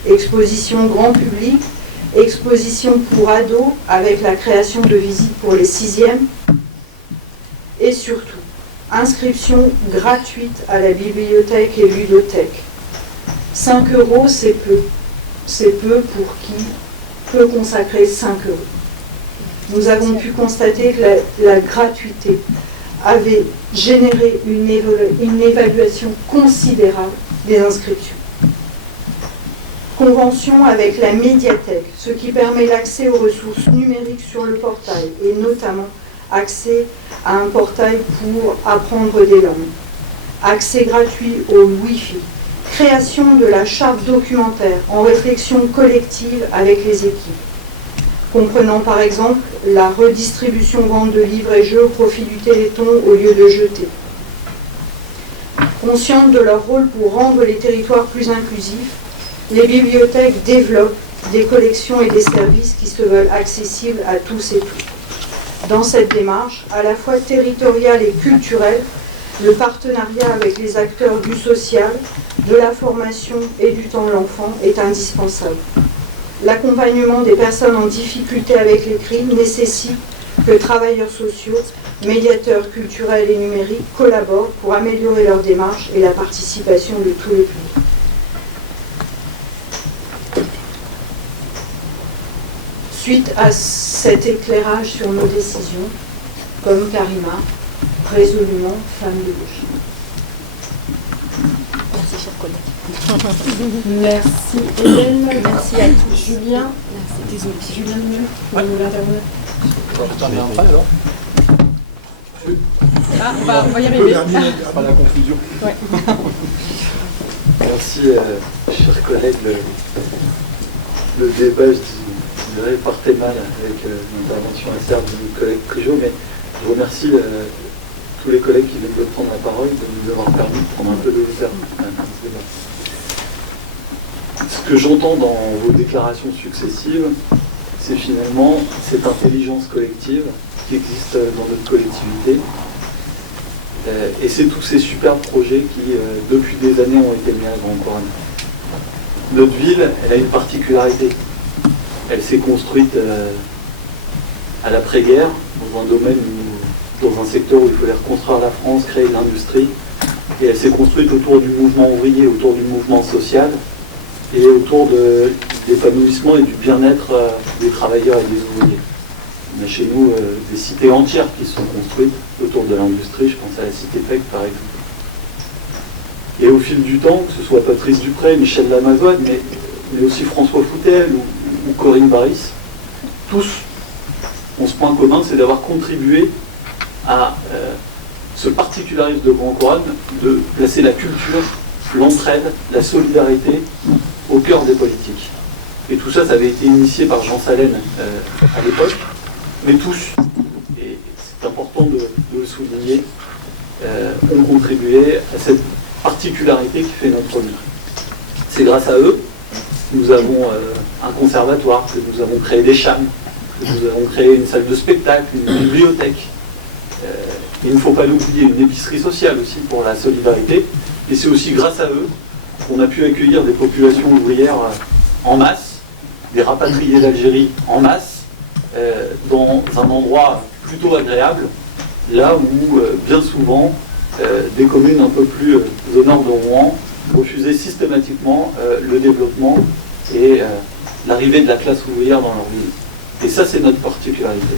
expositions grand public, expositions pour ados avec la création de visites pour les 6e, et surtout, inscription gratuite à la bibliothèque et ludothèque. 5 euros, c'est peu. C'est peu pour qui peut consacrer 5 euros. Nous avons pu constater que la gratuité avait généré une évaluation considérable des inscriptions. Convention avec la médiathèque, ce qui permet l'accès aux ressources numériques sur le portail et notamment accès à un portail pour apprendre des langues. Accès gratuit au Wi-Fi. Création de la charte documentaire en réflexion collective avec les équipes, comprenant par exemple la redistribution-vente de livres et jeux au profit du Téléthon au lieu de jeter. Conscientes de leur rôle pour rendre les territoires plus inclusifs, les bibliothèques développent des collections et des services qui se veulent accessibles à tous et toutes. Dans cette démarche, à la fois territoriale et culturelle, le partenariat avec les acteurs du social, de la formation et du temps de l'enfant est indispensable. L'accompagnement des personnes en difficulté avec les crimes nécessite que travailleurs sociaux, médiateurs culturels et numériques collaborent pour améliorer leur démarche et la participation de tous les publics. Suite à cet éclairage sur nos décisions, comme Karima, résolument femme de gauche. Merci, chers collègues. Merci Hélène, Merci à tous. Julien. Désolée. Julien Lemel, vous voulez intervenir? alors. Ah, on va y arriver. Pas la conclusion. Ouais. Merci, chers collègues. Le débat, je dirais, partait mal avec l'intervention acerbe de notre collègue Prigeot, mais je remercie tous les collègues qui viennent de prendre la parole, de nous avoir permis de prendre un peu de hauteur dans ce débat. Ce que j'entends dans vos déclarations successives, c'est finalement cette intelligence collective qui existe dans notre collectivité. Et c'est tous ces superbes projets qui, depuis des années, ont été mis à Grand Couronne. Notre ville, elle a une particularité. Elle s'est construite à l'après-guerre, dans un domaine, dans un secteur où il fallait reconstruire la France, créer de l'industrie. Et elle s'est construite autour du mouvement ouvrier, autour du mouvement social, et autour de l'épanouissement et du bien-être des travailleurs et des ouvriers. On a chez nous des cités entières qui sont construites autour de l'industrie, je pense à la cité PEC par exemple. Et au fil du temps, que ce soit Patrice Dupré, Michel Lamazouade, mais aussi François Foutel ou Corinne Baris, tous ont ce point commun, c'est d'avoir contribué à ce particularisme de Grand Couronne, de placer la culture, l'entraide, la solidarité au cœur des politiques. Et tout ça, ça avait été initié par Jean Salène à l'époque, mais tous, et c'est important de le souligner, ont contribué à cette particularité qui fait notre ville. C'est grâce à eux que nous avons un conservatoire, que nous avons créé des chams, que nous avons créé une salle de spectacle, une bibliothèque. Il ne faut pas l'oublier, une épicerie sociale aussi pour la solidarité. Et c'est aussi grâce à eux qu'on a pu accueillir des populations ouvrières en masse, des rapatriés d'Algérie en masse, dans un endroit plutôt agréable, là où bien souvent des communes un peu plus au nord de Rouen refusaient systématiquement le développement et l'arrivée de la classe ouvrière dans leur ville. Et ça, c'est notre particularité.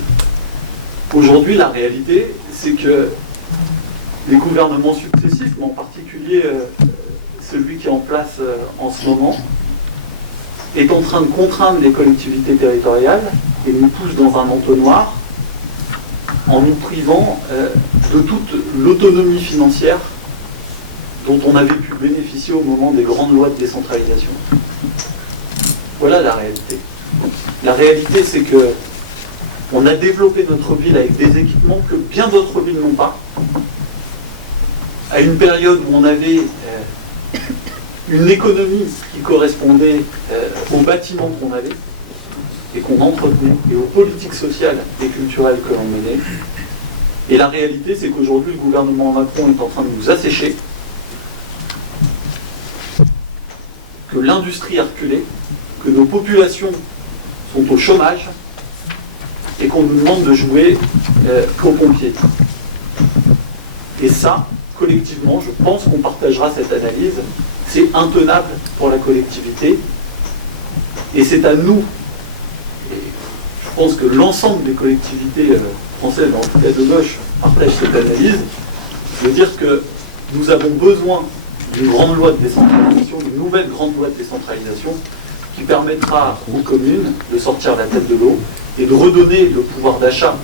Aujourd'hui, la réalité, c'est que les gouvernements successifs, mais en particulier celui qui est en place en ce moment, est en train de contraindre les collectivités territoriales et nous pousse dans un entonnoir en nous privant de toute l'autonomie financière dont on avait pu bénéficier au moment des grandes lois de décentralisation. Voilà la réalité. La réalité, c'est que on a développé notre ville avec des équipements que bien d'autres villes n'ont pas, à une période où on avait une économie qui correspondait aux bâtiments qu'on avait et qu'on entretenait, et aux politiques sociales et culturelles que l'on menait. Et la réalité, c'est qu'aujourd'hui, le gouvernement Macron est en train de nous assécher, que l'industrie a reculé, que nos populations sont au chômage, et qu'on nous demande de jouer aux pompiers. Et ça, collectivement, je pense qu'on partagera cette analyse, c'est intenable pour la collectivité. Et c'est à nous, et je pense que l'ensemble des collectivités françaises, en tout cas de gauche, partagent cette analyse, de dire que nous avons besoin d'une grande loi de décentralisation, d'une nouvelle grande loi de décentralisation, qui permettra aux communes de sortir la tête de l'eau et de redonner le pouvoir d'achat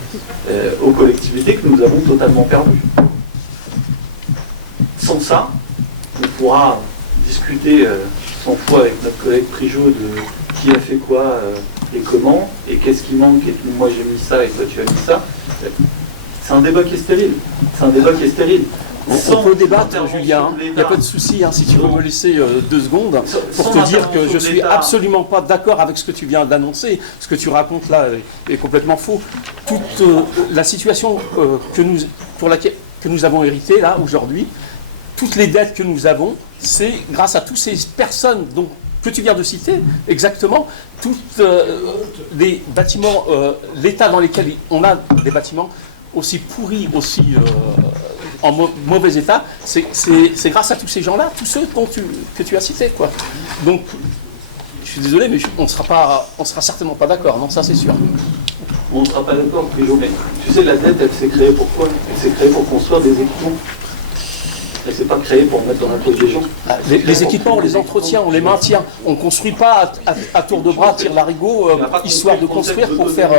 aux collectivités que nous avons totalement perdu. Sans ça, on pourra discuter 100 fois avec notre collègue Prigeot de qui a fait quoi et comment, et qu'est-ce qui manque, et moi j'ai mis ça et toi tu as mis ça. C'est un débat qui est stérile. C'est un débat qui est stérile. On peut débattre, Julien, il n'y a pas de souci, si tu veux me laisser 2 secondes pour te dire que je ne suis absolument pas d'accord avec ce que tu viens d'annoncer. Ce que tu racontes là est complètement faux. Toute la situation que nous avons héritée là aujourd'hui, toutes les dettes que nous avons, c'est grâce à toutes ces personnes que tu viens de citer, exactement, tous les bâtiments, l'état dans lesquels on a des bâtiments aussi pourris, aussi en mauvais état, c'est grâce à tous ces gens-là, tous ceux que tu as cités, quoi. Donc, je suis désolé, mais on sera certainement pas d'accord, non, ça c'est sûr. On ne sera pas d'accord, mais tu sais, la dette, elle s'est créée pour quoi? Elle s'est créée pour construire des équipements. Elle ne s'est pas créée pour mettre dans la poche des gens. Les équipements, on les entretient, on les maintient. On ne construit pas à tour de bras, tire l'arigot, histoire de construire pour faire...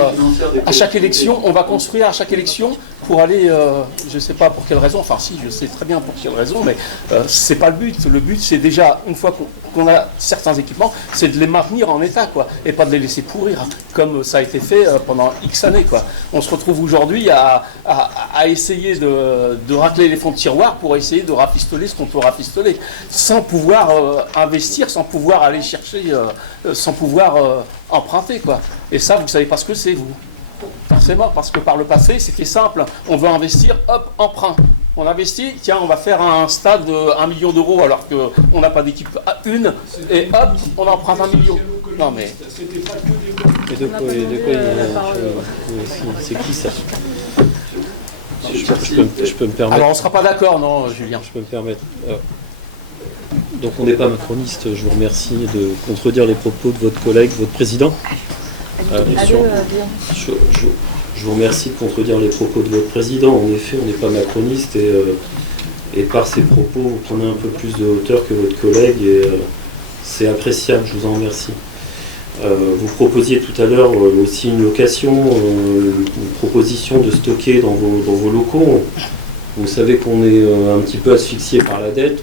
à chaque élection, on va construire à chaque élection pour aller... je ne sais pas pour quelle raison, enfin si, je sais très bien pour quelle raison, mais ce n'est pas le but. Le but, c'est déjà, une fois qu'on a certains équipements, c'est de les maintenir en état, quoi, et pas de les laisser pourrir, comme ça a été fait pendant X années, quoi. On se retrouve aujourd'hui à essayer de racler les fonds de tiroir pour essayer de rafistoler ce qu'on peut rafistoler, sans pouvoir investir, sans pouvoir aller chercher, sans pouvoir emprunter, quoi. Et ça, vous ne savez pas ce que c'est, vous. Forcément, parce que par le passé, c'était simple. On veut investir, hop, emprunt. On investit, tiens, on va faire un stade de 1 million d'euros alors qu'on n'a pas d'équipe à une, et hop, on emprunte 1 million. Non mais... Et de quoi c'est qui ça? Je peux me permettre. Alors on ne sera pas d'accord, non, Julien? Je peux me permettre. Donc on n'est pas macroniste, je vous remercie de contredire les propos de votre collègue, votre président. Je vous remercie de contredire les propos de votre président. En effet, on n'est pas macroniste et par ses propos, vous prenez un peu plus de hauteur que votre collègue et c'est appréciable, je vous en remercie. Vous proposiez tout à l'heure aussi une location, une proposition de stocker dans vos locaux. Vous savez qu'on est un petit peu asphyxié par la dette.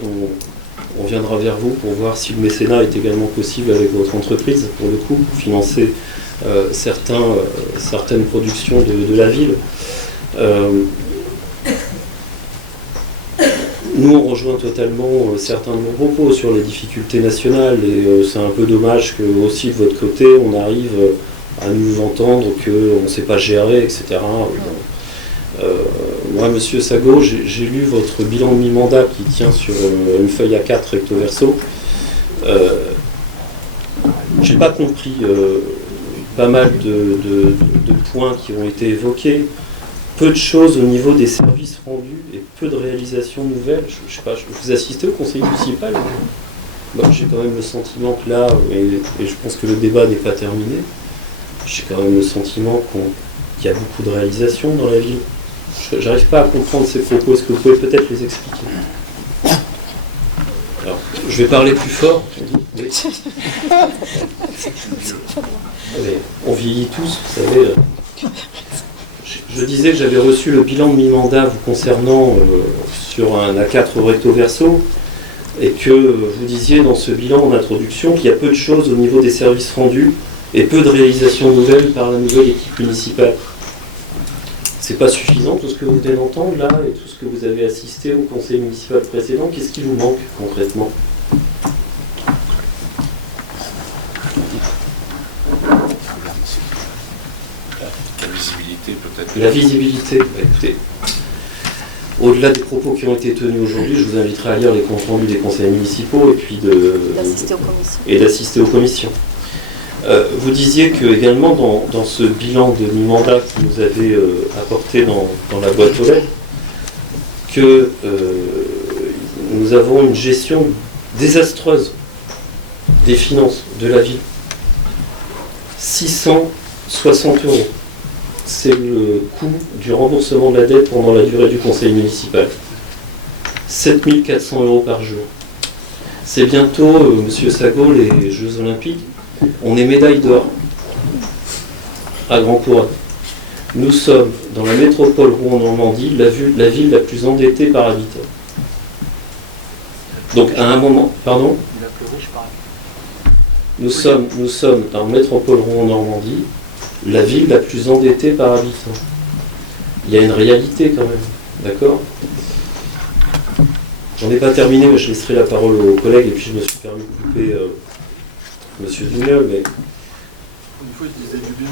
On viendra vers vous pour voir si le mécénat est également possible avec votre entreprise, pour le coup, pour financer certaines productions de la ville. Nous, on rejoint totalement certains de vos propos sur les difficultés nationales et c'est un peu dommage que aussi de votre côté, on arrive à nous entendre qu'on ne sait pas gérer, etc. Moi, Monsieur Sago, j'ai lu votre bilan de mi-mandat qui tient sur une feuille A4 recto verso. J'ai pas compris pas mal de points qui ont été évoqués. Peu de choses au niveau des services rendus et peu de réalisations nouvelles. Je sais pas, vous assistez au conseil municipal? J'ai quand même le sentiment que là, et je pense que le débat n'est pas terminé, j'ai quand même le sentiment qu'il y a beaucoup de réalisations dans la ville. J'arrive pas à comprendre ces propos. Est-ce que vous pouvez peut-être les expliquer? Alors, je vais parler plus fort. Oui. On vieillit tous, vous savez. Je disais que j'avais reçu le bilan de mi-mandat vous concernant sur un A4 recto verso et que vous disiez dans ce bilan en introduction qu'il y a peu de choses au niveau des services rendus et peu de réalisations nouvelles par la nouvelle équipe municipale. C'est pas suffisant tout ce que vous venez d'entendre là et tout ce que vous avez assisté au conseil municipal précédent. Qu'est-ce qui vous manque concrètement? La visibilité, écoutez, au-delà des propos qui ont été tenus aujourd'hui, je vous inviterai à lire les comptes rendus des conseils municipaux et puis d'assister aux commissions. Vous disiez que également dans ce bilan de mi-mandat que vous avez apporté dans la boîte aux lettres, que nous avons une gestion désastreuse des finances de la ville. 660 €. C'est le coût du remboursement de la dette pendant la durée du conseil municipal. 7 400 € par jour. C'est bientôt, Monsieur Sago, les Jeux Olympiques. On est médaille d'or à Grand Couronne. Nous sommes, dans la métropole Rouen-Normandie, la ville la plus endettée par habitant. Donc à un moment, pardon, nous sommes dans la métropole Rouen-Normandie, la ville la plus endettée par habitant. Il y a une réalité quand même, d'accord? J'en ai pas terminé, mais je laisserai la parole aux collègues, et puis je me suis permis de couper Monsieur Vignol, mais... Une fois, je disais du bien.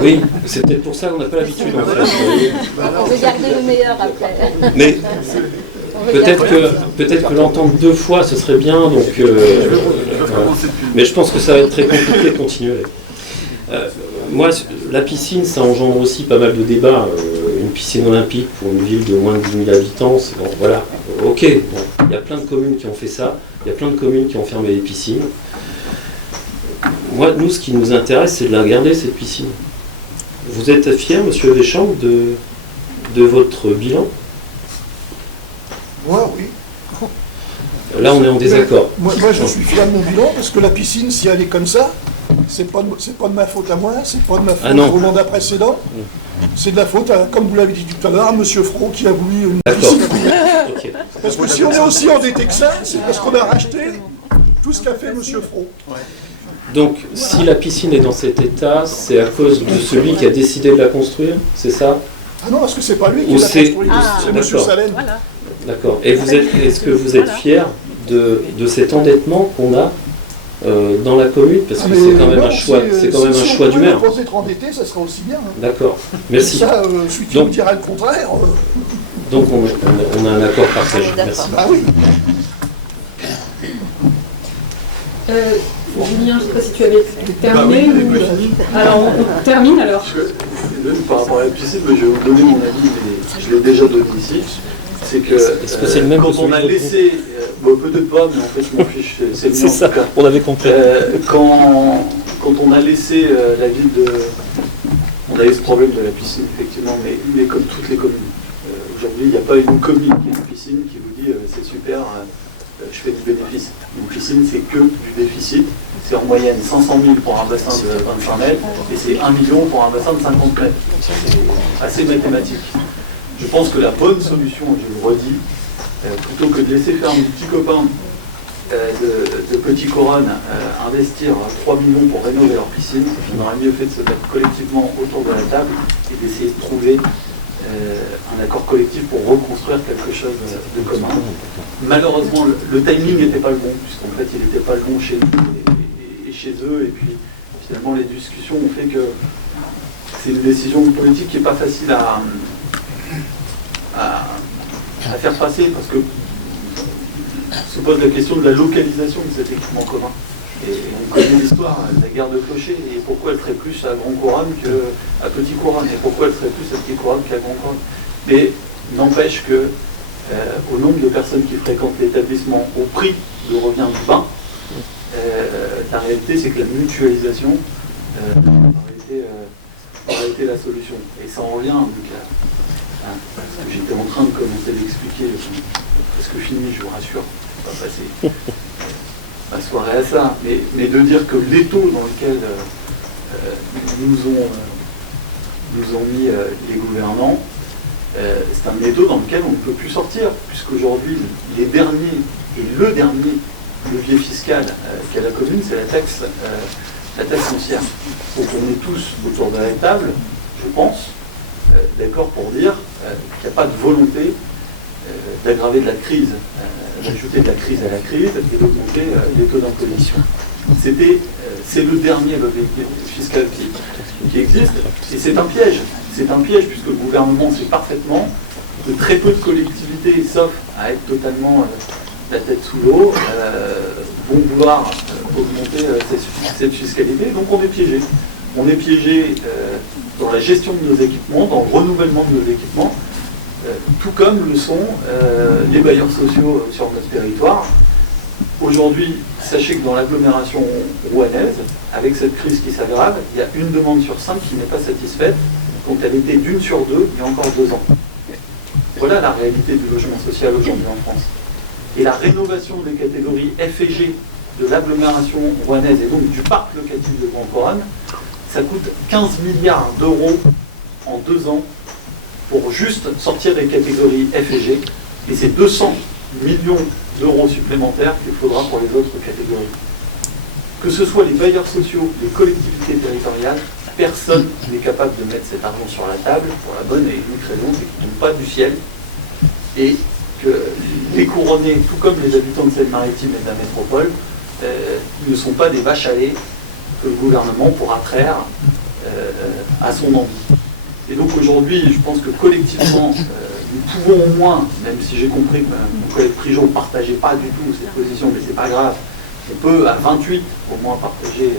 Oui, c'est peut-être pour ça qu'on n'a pas l'habitude en fait. On veut garder le meilleur après. Mais peut-être que l'entendre 2 fois, ce serait bien, donc... mais je pense que ça va être très compliqué de continuer. Moi, la piscine, ça engendre aussi pas mal de débats. Une piscine olympique pour une ville de moins de 10 000 habitants, bon, voilà, ok. Bon. Il y a plein de communes qui ont fait ça, il y a plein de communes qui ont fermé les piscines. Moi, nous, ce qui nous intéresse, c'est de la garder, cette piscine. Vous êtes fier, Monsieur Deschamps, de votre bilan? Moi, oui. Là, on est en désaccord. Moi, je suis fier de mon bilan, parce que la piscine, si elle est comme ça, c'est pas de ma faute à moi, c'est pas de ma faute au mandat précédent. C'est de la faute, comme vous l'avez dit tout à l'heure, à M. Fro qui a voulu une piscine. Okay. Parce que si on est aussi endetté que ça, c'est parce qu'on a racheté tout ce qu'a fait M. Fro. Donc, si la piscine est dans cet état, c'est à cause de celui qui a décidé de la construire, c'est ça? Ah non, parce que c'est pas lui qui l'a construit, c'est M. Salem. Voilà. D'accord. Et est-ce que vous êtes fier de cet endettement qu'on a dans la commune, parce que c'est quand même un choix, du maire. Si on être endetté, ça sera aussi bien. Hein. D'accord. Merci. Ça, celui qui nous dira le contraire. Donc on a un accord partagé. Merci. Ah oui. Julien, je ne sais pas si tu avais terminé. Alors on termine alors. Par rapport à la piscine, je vais vous donner mon avis, mais je l'ai déjà donné ici. C'est que, est-ce que c'est le même quand on a laissé, peut-être pas, mais en fait je m'en fiche, c'est le c'est ça, on avait compris. Quand on a laissé la ville de... On a eu ce problème de la piscine, effectivement, mais comme toutes les communes. Aujourd'hui, il n'y a pas une commune qui a une piscine qui vous dit c'est super, je fais du bénéfice. Une piscine, c'est que du déficit. C'est en moyenne 500 000 pour un bassin de 25 mètres et c'est 1 million pour un bassin de 50 mètres. C'est assez mathématique. Je pense que la bonne solution, je le redis, plutôt que de laisser faire mes petits copains de Petit Couronne investir 3 millions pour rénover leur piscine, on aurait mieux fait de se mettre collectivement autour de la table et d'essayer de trouver un accord collectif pour reconstruire quelque chose de commun. Malheureusement, le timing n'était pas le bon, puisqu'en fait, il n'était pas le bon chez nous et chez eux, et puis finalement, les discussions ont fait que c'est une décision politique qui n'est pas facile à faire passer, parce que se pose la question de la localisation de cet équipement commun. Et on connaît l'histoire de la gare de Clocher, et pourquoi elle serait plus à Grand Couronne qu'à Petit Couronne, et pourquoi elle serait plus à Petit Couronne qu'à Grand Couronne. Mais n'empêche que, au nombre de personnes qui fréquentent l'établissement, au prix de revient du bain, la réalité c'est que la mutualisation aurait été la solution. Et ça en revient donc parce que j'étais en train de commencer à l'expliquer, parce que fini, je vous rassure, je ne vais pas passer la soirée à ça, mais de dire que l'étau dans lequel nous ont mis les gouvernants, c'est un étau dans lequel on ne peut plus sortir, puisqu'aujourd'hui, le dernier levier fiscal qu'a la commune, c'est la taxe foncière. Donc on est tous autour de la table, je pense, d'accord pour dire qu'il n'y a pas de volonté d'aggraver de la crise, d'ajouter de la crise à la crise et d'augmenter les taux d'imposition. C'est le dernier levier fiscal qui existe, et c'est un piège. C'est un piège puisque le gouvernement sait parfaitement que très peu de collectivités, sauf à être totalement la tête sous l'eau, vont vouloir augmenter cette fiscalité. Donc on est piégé. On est piégé dans la gestion de nos équipements, dans le renouvellement de nos équipements, tout comme le sont les bailleurs sociaux sur notre territoire. Aujourd'hui, sachez que dans l'agglomération rouennaise, avec cette crise qui s'aggrave, il y a une demande sur 5 qui n'est pas satisfaite, donc elle était d'1 sur 2 il y a encore 2 ans. Voilà la réalité du logement social aujourd'hui en France. Et la rénovation des catégories F et G de l'agglomération rouennaise et donc du parc locatif de Grand Couronne, ça coûte 15 milliards d'euros en 2 ans pour juste sortir les catégories F et G, et c'est 200 millions d'euros supplémentaires qu'il faudra pour les autres catégories. Que ce soit les bailleurs sociaux, les collectivités territoriales, personne n'est capable de mettre cet argent sur la table pour la bonne et unique raison, c'est qu'il ne tombe pas du ciel, et que les couronnés, tout comme les habitants de Seine-Maritime et de la métropole, ne sont pas des vaches à lait que le gouvernement pourra traire à son envie. Et donc aujourd'hui, je pense que collectivement, nous pouvons au moins, même si j'ai compris que mon collègue Prigeot ne partageait pas du tout cette position, mais c'est pas grave, on peut à 28 au moins partager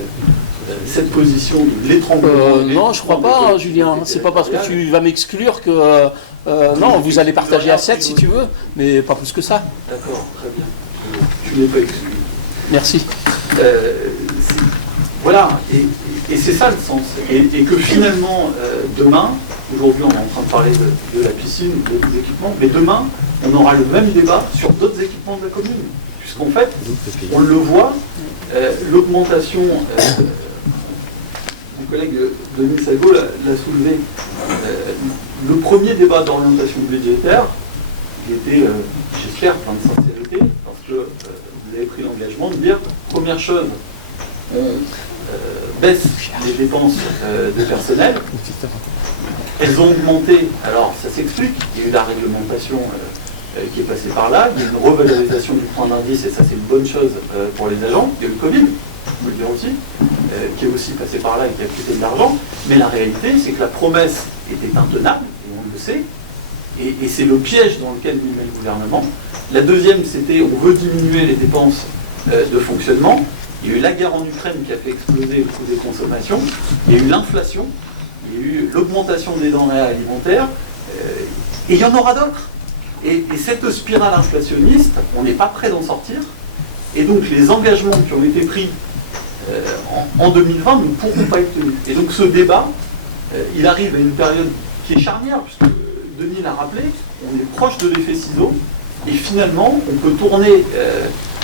cette position de l'étranglement. Non, je crois pas, Julien. C'est pas parce que tu vas m'exclure que... non, vous allez partager à 7 si tu veux, mais pas plus que ça. D'accord, très bien. Tu n'es pas exclu. Merci. Voilà, et c'est ça le sens. Et que finalement, demain, aujourd'hui on est en train de parler de la piscine, des équipements, mais demain, on aura le même débat sur d'autres équipements de la commune. Puisqu'en fait, on le voit, l'augmentation, mon collègue Denis Salgo l'a soulevé, le premier débat d'orientation budgétaire, qui était, j'espère, plein de sincérité, parce que vous avez pris l'engagement de dire, première chose, on baisse les dépenses de personnel, elles ont augmenté, alors ça s'explique, il y a eu la réglementation qui est passée par là, il y a eu une revalorisation du point d'indice, et ça c'est une bonne chose pour les agents, il y a eu le Covid, on peut le dire aussi, qui est aussi passé par là et qui a coûté de l'argent, mais la réalité c'est que la promesse était intenable, et on le sait, et c'est le piège dans lequel nous met le gouvernement. La deuxième, c'était on veut diminuer les dépenses de fonctionnement. Il y a eu la guerre en Ukraine qui a fait exploser le coût des consommations. Il y a eu l'inflation. Il y a eu l'augmentation des denrées alimentaires. Et il y en aura d'autres. Et cette spirale inflationniste, on n'est pas prêt d'en sortir. Et donc les engagements qui ont été pris en 2020 ne pourront pas être tenus. Et donc ce débat, il arrive à une période qui est charnière, puisque Denis l'a rappelé, on est proche de l'effet ciseau, et finalement, on peut tourner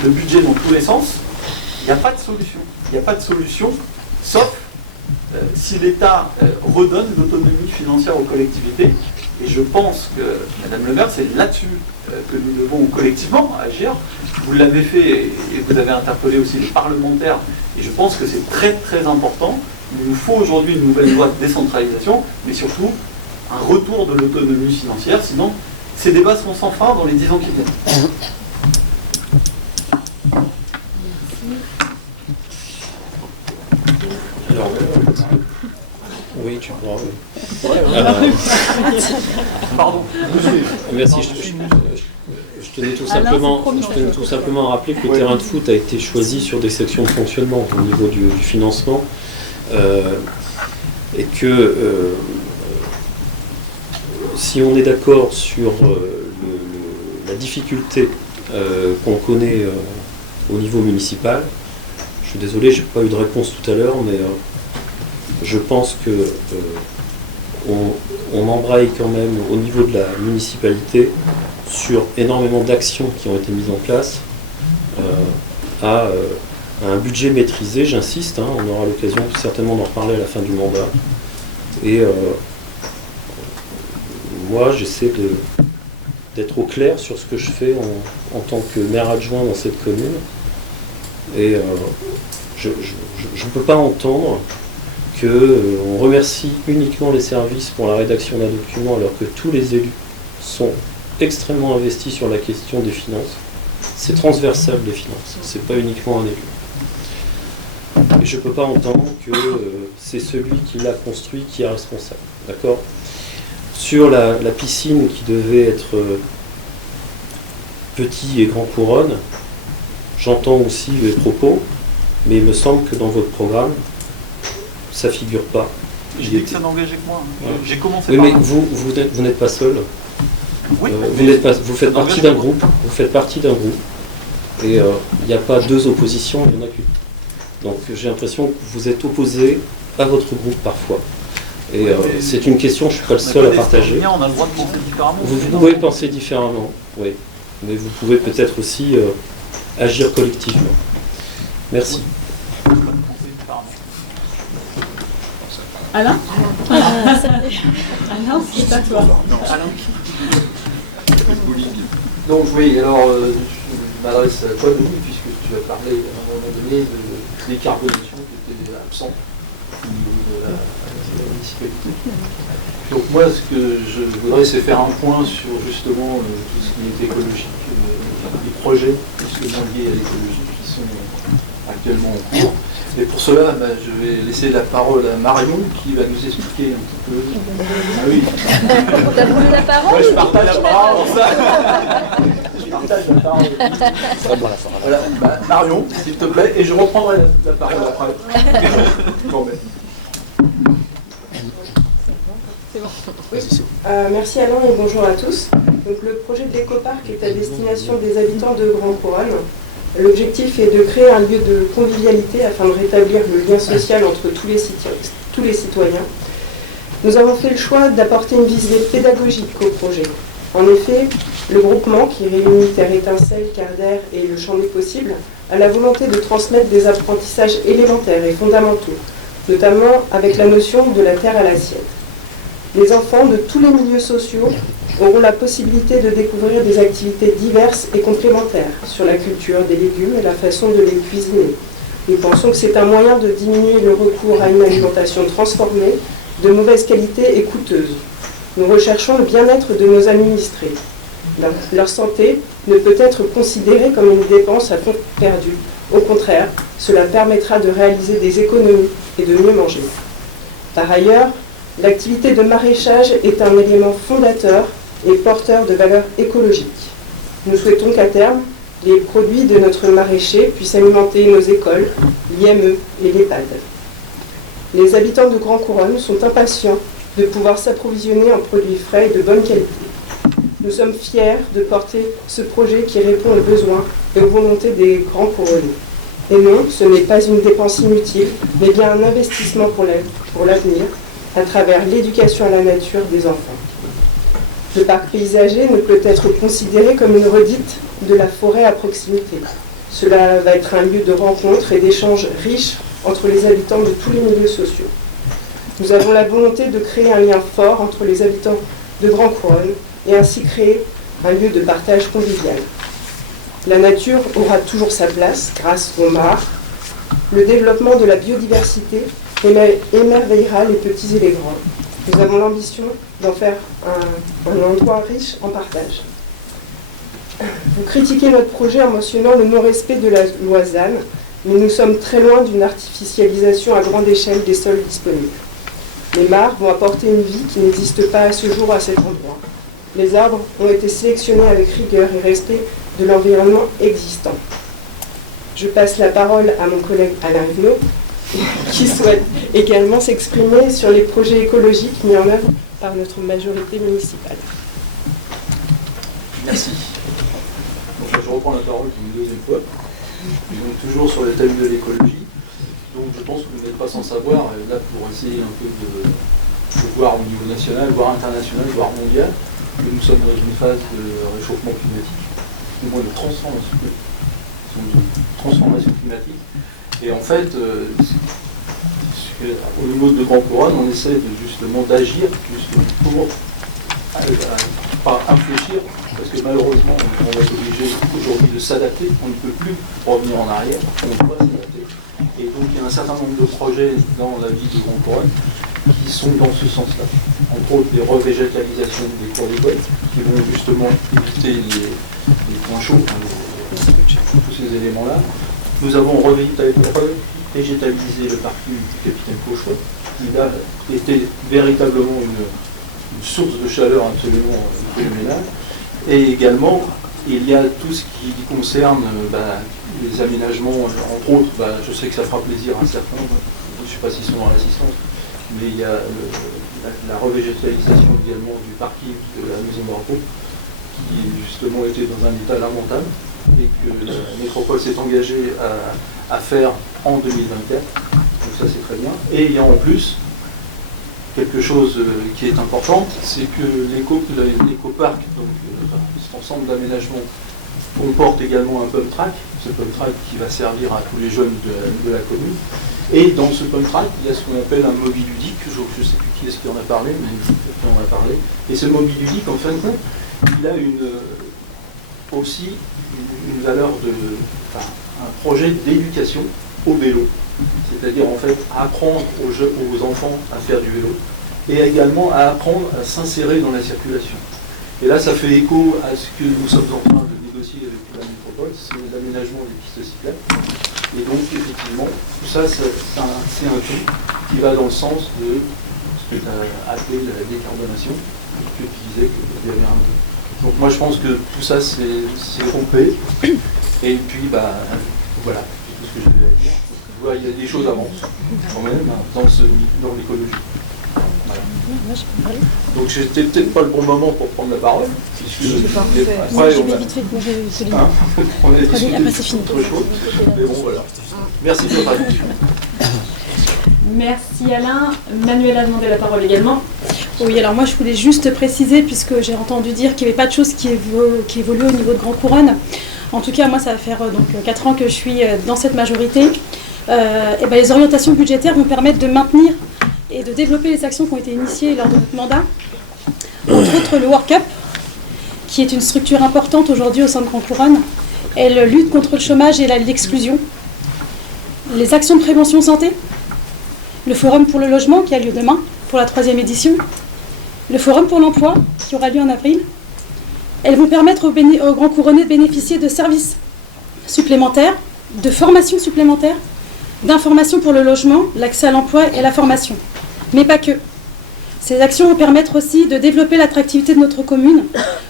le budget dans tous les sens. Il n'y a pas de solution. Il n'y a pas de solution, sauf si l'État redonne l'autonomie financière aux collectivités. Et je pense que, Madame le maire, c'est là-dessus que nous devons collectivement agir. Vous l'avez fait et vous avez interpellé aussi les parlementaires. Et je pense que c'est très très important. Il nous faut aujourd'hui une nouvelle loi de décentralisation, mais surtout un retour de l'autonomie financière. Sinon, ces débats seront sans fin dans les 10 ans qui viennent. Alors, oui, tu pourras. Pardon. Merci. Je tenais tout simplement à rappeler que le terrain de foot a été choisi sur des sections de fonctionnement au niveau du financement et que si on est d'accord sur la difficulté qu'on connaît au niveau municipal, je suis désolé, je n'ai pas eu de réponse tout à l'heure, mais je pense que on embraye quand même au niveau de la municipalité sur énormément d'actions qui ont été mises en place à un budget maîtrisé, j'insiste, hein, on aura l'occasion certainement d'en reparler à la fin du mandat. Et moi, j'essaie d'être au clair sur ce que je fais en tant que maire adjoint dans cette commune. Et je ne peux pas entendre qu'on remercie uniquement les services pour la rédaction d'un document alors que tous les élus sont extrêmement investis sur la question des finances. C'est transversal les finances, c'est pas uniquement un élu. Et je ne peux pas entendre que c'est celui qui l'a construit qui est responsable. D'accord ? Sur la piscine qui devait être petit et grand couronne, j'entends aussi les propos, mais il me semble que dans votre programme, ça ne figure pas. Je dis que ça n'engageait que moi. J'ai commencé oui, par mais là. vous n'êtes pas seul. Vous faites partie d'un groupe. Vous faites partie d'un groupe. Et il n'y a pas deux oppositions, il n'y en a qu'une. Donc j'ai l'impression que vous êtes opposés à votre groupe parfois. Et c'est une question, je ne suis pas le seul à partager. On a le droit de penser différemment. Vous pouvez penser différemment, oui. Mais vous pouvez peut-être aussi agir collectivement. Merci. Alain Alain, c'est pas toi. Donc oui, alors je m'adresse à toi, Louis, puisque tu as parlé à un moment donné de décarbonation qui était absente au niveau de la municipalité. Donc moi, ce que je voudrais, c'est faire un point sur justement tout ce qui est écologique, les projets justement liés à l'écologie qui sont actuellement en cours. Et pour cela, je vais laisser la parole à Marion qui va nous expliquer un petit peu. Ah oui. T'as voulu la parole? Ouais, je partage la parole pour ça. Je partage la parole. Voilà. Marion, s'il te plaît, et je reprendrai la parole après. Bon, merci Alain et bonjour à tous. Donc, le projet de l'écoparc est à destination des habitants de Grande Couronne. L'objectif est de créer un lieu de convivialité afin de rétablir le lien social entre tous les citoyens. Nous avons fait le choix d'apporter une visée pédagogique au projet. En effet, le groupement qui réunit Terre Étincelle, Carder et le Champ des Possibles a la volonté de transmettre des apprentissages élémentaires et fondamentaux, notamment avec la notion de la terre à l'assiette. Les enfants de tous les milieux sociaux auront la possibilité de découvrir des activités diverses et complémentaires sur la culture des légumes et la façon de les cuisiner. Nous pensons que c'est un moyen de diminuer le recours à une alimentation transformée, de mauvaise qualité et coûteuse. Nous recherchons le bien-être de nos administrés. Leur santé ne peut être considérée comme une dépense à fond perdu. Au contraire, cela permettra de réaliser des économies et de mieux manger. Par ailleurs, l'activité de maraîchage est un élément fondateur et porteur de valeurs écologiques. Nous souhaitons qu'à terme, les produits de notre maraîcher puissent alimenter nos écoles, l'IME et l'EHPAD. Les habitants de Grande Couronne sont impatients de pouvoir s'approvisionner en produits frais et de bonne qualité. Nous sommes fiers de porter ce projet qui répond aux besoins et aux volontés des Grands Couronniers. Et non, ce n'est pas une dépense inutile, mais bien un investissement pour l'avenir, à travers l'éducation à la nature des enfants. Le parc paysager ne peut être considéré comme une redite de la forêt à proximité. Cela va être un lieu de rencontre et d'échanges riches entre les habitants de tous les milieux sociaux. Nous avons la volonté de créer un lien fort entre les habitants de Grande Couronne et ainsi créer un lieu de partage convivial. La nature aura toujours sa place grâce aux mares. Le développement de la biodiversité émerveillera les petits et les grands. Nous avons l'ambition d'en faire un endroit riche en partage. Vous critiquez notre projet en mentionnant le non-respect de la loi ZAN, mais nous sommes très loin d'une artificialisation à grande échelle des sols disponibles. Les mares vont apporter une vie qui n'existe pas à ce jour à cet endroit. Les arbres ont été sélectionnés avec rigueur et respect de l'environnement existant. Je passe la parole à mon collègue Alain Huneau, qui souhaite également s'exprimer sur les projets écologiques mis en œuvre par notre majorité municipale. Merci. Donc, je reprends la parole pour une deuxième fois. Donc, toujours sur le thème de l'écologie. Donc je pense que vous n'êtes pas sans savoir, là pour essayer un peu de voir au niveau national, voire international, voire mondial, que nous sommes dans une phase de réchauffement climatique, du moins de transformation climatique. Et en fait, au niveau de Grande Couronne, on essaie justement d'agir pour pas infléchir, parce que malheureusement, on va être obligé aujourd'hui de s'adapter, on ne peut plus revenir en arrière, on doit s'adapter. Et donc il y a un certain nombre de projets dans la ville de Grande Couronne qui sont dans ce sens-là. Entre autres, des revégétalisations des cours d'école qui vont justement éviter les points chauds, tous ces éléments-là. Nous avons revégétalisé le parking du Capitaine Cauchois, qui là était véritablement une source de chaleur absolument phénoménale. Et également, il y a tout ce qui concerne les aménagements, entre autres, je sais que ça fera plaisir à un certain nombre, je ne sais pas s'ils sont dans l'assistance, mais il y a la revégétalisation également du parking de la maison de repos, qui justement était dans un état lamentable et que la métropole s'est engagée à faire en 2024. Donc ça c'est très bien. Et il y a en plus quelque chose qui est important, c'est que l'éco-parc, donc cet ensemble d'aménagements, comporte également un pump track, ce pump track qui va servir à tous les jeunes de la commune. Et dans ce pump track, il y a ce qu'on appelle un mobiludique, je ne sais plus qui est-ce qui en a parlé, mais on en a parlé. Et ce mobiludique, en fin de compte, il a aussi une valeur un projet d'éducation au vélo. C'est-à-dire en fait apprendre aux enfants à faire du vélo et également à apprendre à s'insérer dans la circulation. Et là, ça fait écho à ce que nous sommes en train de négocier avec la métropole, c'est l'aménagement des pistes cyclables. Et donc, effectivement, tout ça, c'est un tout qui va dans le sens de ce que tu as appelé la décarbonation, que tu disais qu'il y avait un tout. Donc moi, je pense que tout ça, c'est complet. Et puis, voilà, c'est tout ce que j'avais à dire. Il y a des choses à avancer, quand même, dans l'écologie. Voilà. Donc c'était peut-être pas le bon moment pour prendre la parole. Après, on a discuté autre chose. Mais bon, voilà. Merci de votre attention. Merci Alain. Manuel a demandé la parole également. Oui, alors moi je voulais juste préciser, puisque j'ai entendu dire qu'il n'y avait pas de choses qui évoluent au niveau de Grand Couronne. En tout cas, moi ça va faire donc 4 ans que je suis dans cette majorité. Les orientations budgétaires vont permettre de maintenir et de développer les actions qui ont été initiées lors de notre mandat. Entre autres, le Work Up, qui est une structure importante aujourd'hui au sein de Grand Couronne. Elle lutte contre le chômage et l'exclusion. Les actions de prévention santé. Le Forum pour le logement, qui a lieu demain, pour la 3e édition. Le Forum pour l'emploi, qui aura lieu en avril. Elles vont permettre aux Grands Couronnais de bénéficier de services supplémentaires, de formations supplémentaires, d'informations pour le logement, l'accès à l'emploi et la formation. Mais pas que. Ces actions vont permettre aussi de développer l'attractivité de notre commune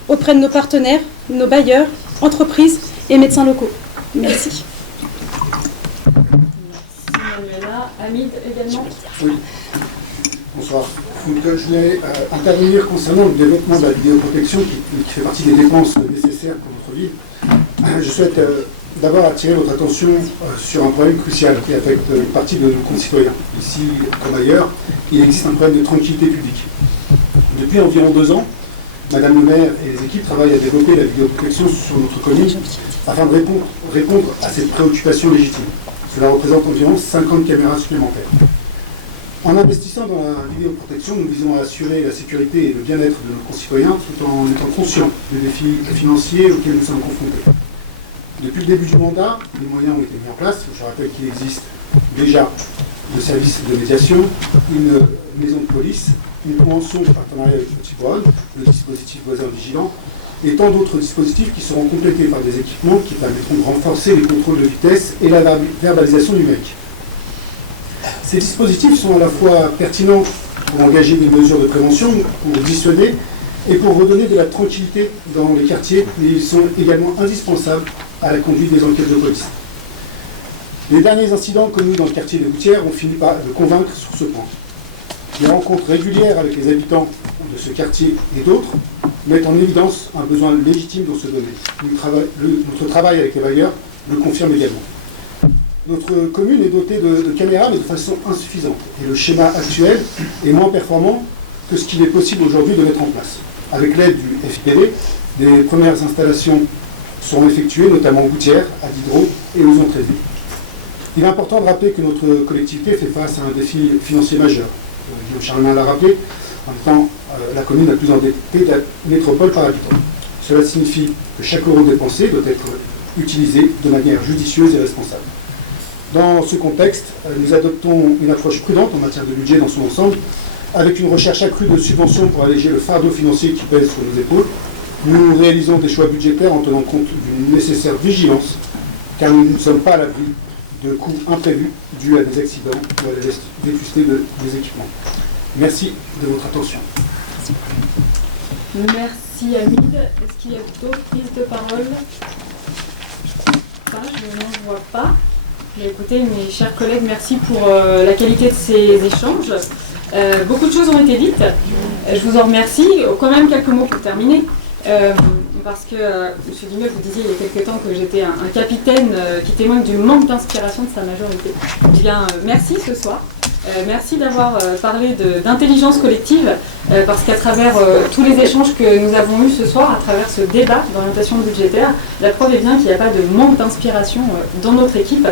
auprès de nos partenaires, nos bailleurs, entreprises et médecins locaux. Merci. Merci Manuela. Hamid également. Oui. Bonsoir. Donc, je voulais intervenir concernant le développement de la vidéoprotection qui fait partie des dépenses nécessaires pour notre ville. Je souhaite d'abord attirer votre attention sur un problème crucial qui affecte une partie de nos concitoyens. Ici comme ailleurs, il existe un problème de tranquillité publique. Depuis environ 2 ans, Madame le maire et les équipes travaillent à développer la vidéoprotection sur notre commune afin de répondre à cette préoccupation légitime. Cela représente environ 50 caméras supplémentaires. En investissant dans la vidéoprotection, nous visons à assurer la sécurité et le bien-être de nos concitoyens tout en étant conscients des défis financiers auxquels nous sommes confrontés. Depuis le début du mandat, les moyens ont été mis en place. Je rappelle qu'il existe déjà le service de médiation, une maison de police, une convention de partenariat avec Petit Couronne, le dispositif voisin vigilant, et tant d'autres dispositifs qui seront complétés par des équipements qui permettront de renforcer les contrôles de vitesse et la verbalisation numérique. Ces dispositifs sont à la fois pertinents pour engager des mesures de prévention, pour dissuader et pour redonner de la tranquillité dans les quartiers, mais ils sont également indispensables à la conduite des enquêtes de police. Les derniers incidents connus dans le quartier des Gouttières ont fini par le convaincre sur ce point. Les rencontres régulières avec les habitants de ce quartier et d'autres mettent en évidence un besoin légitime dans ce domaine. Notre travail avec les bailleurs le confirme également. Notre commune est dotée de caméras, mais de façon insuffisante. Et le schéma actuel est moins performant que ce qu'il est possible aujourd'hui de mettre en place. Avec l'aide du FIPD, des premières installations seront effectuées, notamment aux Gouttières, à Diderot et aux Entrées-Vues. Il est important de rappeler que notre collectivité fait face à un défi financier majeur. Guillaume Charlemagne l'a rappelé, en même temps, la commune la plus endettée de la métropole par habitant. Cela signifie que chaque euro dépensé doit être utilisé de manière judicieuse et responsable. Dans ce contexte, nous adoptons une approche prudente en matière de budget dans son ensemble, avec une recherche accrue de subventions pour alléger le fardeau financier qui pèse sur nos épaules. Nous réalisons des choix budgétaires en tenant compte d'une nécessaire vigilance, car nous ne sommes pas à l'abri de coûts imprévus dus à des accidents ou à la vétusté des équipements. Merci de votre attention. Merci Hamid. Est-ce qu'il y a d'autres prises de parole? Je n'en vois pas. Mais écoutez, mes chers collègues, merci pour la qualité de ces échanges. Beaucoup de choses ont été dites. Je vous en remercie. Quand même quelques mots pour terminer. parce que, M. Dumiol, vous disiez il y a quelque temps que j'étais un capitaine qui témoigne du manque d'inspiration de sa majorité. Eh bien, merci ce soir. Merci d'avoir parlé d'intelligence collective, parce qu'à travers tous les échanges que nous avons eus ce soir, à travers ce débat d'orientation budgétaire, la preuve est bien qu'il n'y a pas de manque d'inspiration dans notre équipe.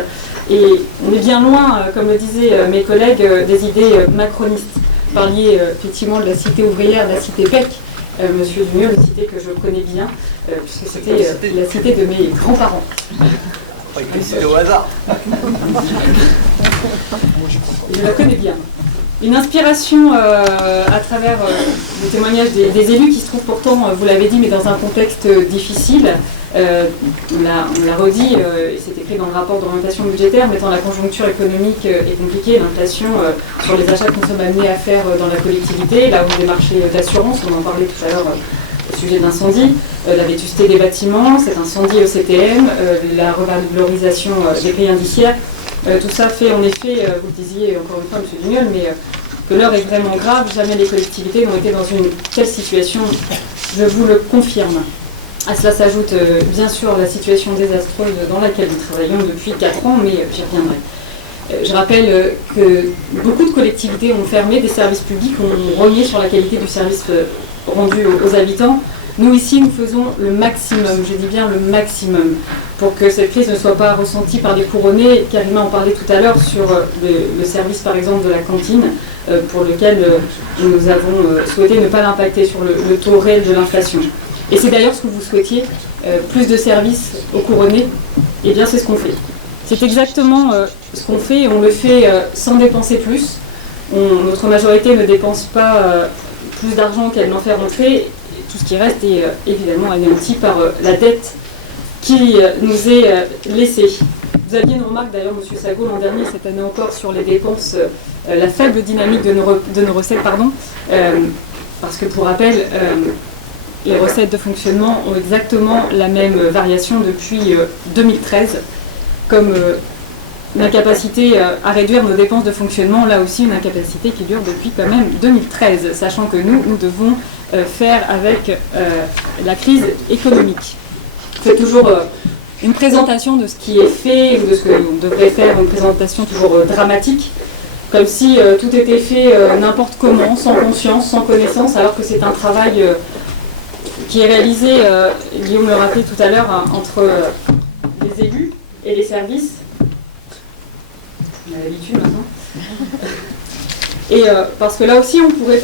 Et on est bien loin, comme le disaient mes collègues, des idées macronistes. Vous parliez effectivement de la cité ouvrière, de la cité PEC, Monsieur Dumiol, une cité que je connais bien, puisque c'était la cité de mes grands-parents. C'est au hasard. Je la connais bien. Une inspiration à travers le témoignage des élus qui se trouvent pourtant, vous l'avez dit, mais dans un contexte difficile. On l'a redit, c'est écrit dans le rapport d'orientation budgétaire, mais tant la conjoncture économique est compliquée, l'inflation sur les achats que nous sommes amenés à faire dans la collectivité, la hausse des marchés d'assurance, on en parlait tout à l'heure au sujet d'incendie, la vétusté des bâtiments, cet incendie au CTM, la revalorisation des prix indiciaires. Tout ça fait en effet, vous le disiez encore une fois, M. Dumiol, mais que l'heure est vraiment grave. Jamais les collectivités n'ont été dans une telle situation, je vous le confirme. À cela s'ajoute bien sûr la situation désastreuse dans laquelle nous travaillons depuis 4 ans, mais j'y reviendrai. Je rappelle que beaucoup de collectivités ont fermé, des services publics ont rogné sur la qualité du service rendu aux habitants. Nous ici, nous faisons le maximum, je dis bien le maximum, pour que cette crise ne soit pas ressentie par les couronnés. Karima en parlait tout à l'heure sur le service par exemple de la cantine, pour lequel nous avons souhaité ne pas l'impacter sur le taux réel de l'inflation. Et c'est d'ailleurs ce que vous souhaitiez, plus de services aux couronnés, et bien c'est ce qu'on fait. C'est exactement ce qu'on fait, et on le fait sans dépenser plus. Notre majorité ne dépense pas plus d'argent qu'elle n'en fait rentrer. Tout ce qui reste est évidemment anéanti par la dette qui nous est laissée. Vous aviez une remarque d'ailleurs, M. Sago, l'an dernier, cette année encore, sur les dépenses, la faible dynamique de nos recettes, parce que pour rappel, les recettes de fonctionnement ont exactement la même variation depuis 2013, comme une incapacité à réduire nos dépenses de fonctionnement, là aussi une incapacité qui dure depuis quand même 2013, sachant que nous devons faire avec la crise économique. C'est toujours une présentation de ce qui est fait ou de ce que l'on devrait faire, une présentation toujours dramatique, comme si tout était fait n'importe comment, sans conscience, sans connaissance, alors que c'est un travail qui est réalisé, Guillaume le rappelait tout à l'heure, entre les élus et les services. On a l'habitude maintenant. Et parce que là aussi, on pourrait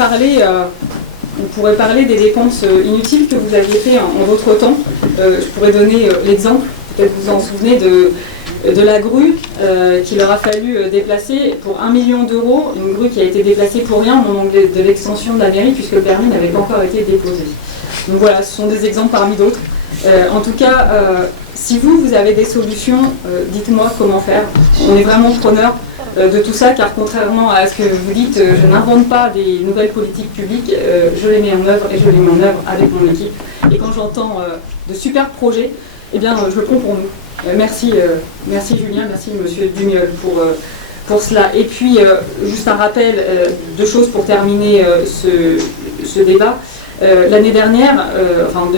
parler des dépenses inutiles que vous aviez fait en d'autres temps. Je pourrais donner l'exemple, peut-être vous en souvenez, de la grue qu'il aura fallu déplacer pour 1 million d'euros, une grue qui a été déplacée pour rien au moment de l'extension de la mairie, puisque le permis n'avait pas encore été déposé. Donc voilà, ce sont des exemples parmi d'autres. En tout cas, si vous avez des solutions, dites-moi comment faire. On est vraiment preneurs de tout ça, car contrairement à ce que vous dites, je n'invente pas des nouvelles politiques publiques, je les mets en œuvre et je les mets en œuvre avec mon équipe. Et quand j'entends de super projets, eh bien, je le prends pour nous. Merci Julien, merci Monsieur Dumiol pour cela. Et puis, juste un rappel, 2 choses pour terminer ce débat. L'année dernière, fin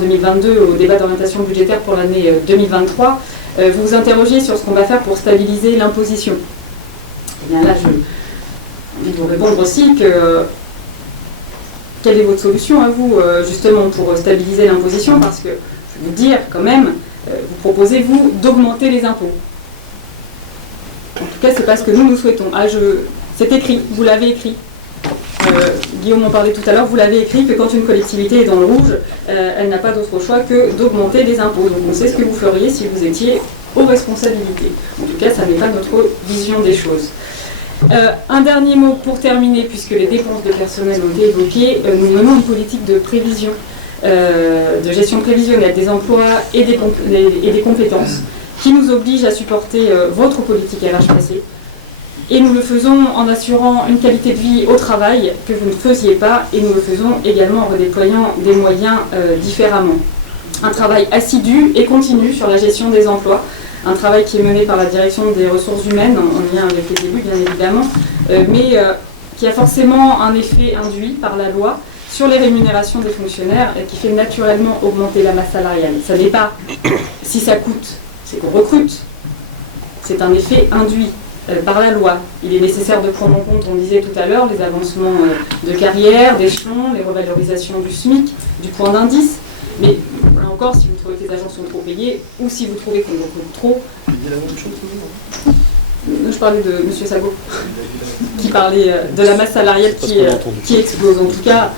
2022, au débat d'orientation budgétaire pour l'année 2023, vous vous interrogez sur ce qu'on va faire pour stabiliser l'imposition. Et bien là, je vais vous répondre aussi que quelle est votre solution à vous, justement, pour stabiliser l'imposition, parce que, je vais vous dire quand même, vous proposez, vous, d'augmenter les impôts. En tout cas, c'est pas ce que nous souhaitons. C'est écrit, vous l'avez écrit. Guillaume en parlait tout à l'heure, vous l'avez écrit que quand une collectivité est dans le rouge, elle n'a pas d'autre choix que d'augmenter les impôts. Donc on sait ce que vous feriez si vous étiez aux responsabilités. En tout cas, ça n'est pas notre vision des choses. Un dernier mot pour terminer, puisque les dépenses de personnel ont été évoquées. Nous menons une politique de prévision, de gestion prévisionnelle des emplois et des compétences qui nous oblige à supporter votre politique RH passée. Et nous le faisons en assurant une qualité de vie au travail que vous ne faisiez pas, et nous le faisons également en redéployant des moyens différemment. Un travail assidu et continu sur la gestion des emplois, un travail qui est mené par la direction des ressources humaines, en lien avec les élus bien évidemment, mais qui a forcément un effet induit par la loi sur les rémunérations des fonctionnaires et qui fait naturellement augmenter la masse salariale. Ça n'est pas si ça coûte, c'est qu'on recrute. C'est un effet induit par la loi. Il est nécessaire de prendre en compte, on disait tout à l'heure, les avancements de carrière, d'échelon, les revalorisations du SMIC, du point d'indice. Mais là encore, si vous trouvez que les agents sont trop payés ou si vous trouvez qu'on recrute trop. Je parlais de M. Sago, qui parlait de la masse salariale qui explose. En tout cas,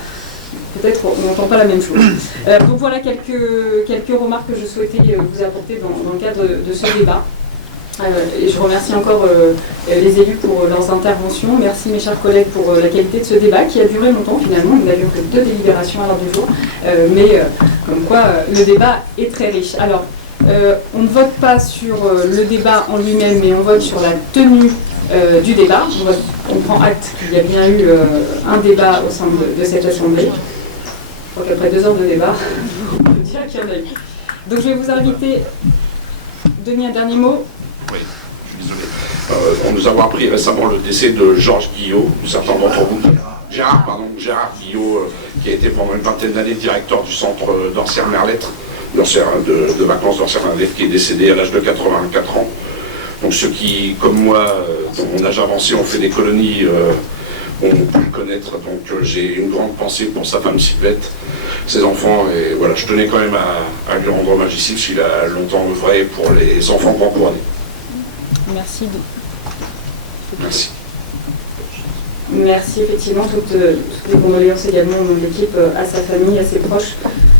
peut-être on n'entend pas la même chose. Donc voilà quelques remarques que je souhaitais vous apporter dans le cadre de ce débat. Et je remercie encore les élus pour leurs interventions. Merci mes chers collègues pour la qualité de ce débat qui a duré longtemps finalement. Nous n'avions que 2 délibérations à l'heure du jour. Mais comme quoi le débat est très riche. Alors, on ne vote pas sur le débat en lui-même, mais on vote sur la tenue du débat. On prend acte qu'il y a bien eu un débat au sein de cette assemblée. Je crois qu'après 2 heures de débat, on peut dire qu'il y en a eu. Donc je vais vous inviter, Denis, un dernier mot. Oui, je suis désolé. Nous avons appris récemment le décès de Georges Guillot, certains d'entre vous. Gérard Guillot, qui a été pendant une vingtaine d'années directeur du centre d'Ancières Merlettres, de vacances d'Ancières Merlettres, qui est décédé à l'âge de 84 ans. Donc ceux qui, comme moi, dans mon âge avancé, ont fait des colonies, ont pu le connaître. Donc j'ai une grande pensée pour sa femme Sylvette, ses enfants, et voilà, je tenais quand même à lui rendre hommage ici, parce qu'il a longtemps œuvré pour les enfants grand couronnés. Merci. Merci. Merci effectivement, toutes les condoléances également de l'équipe à sa famille, à ses proches.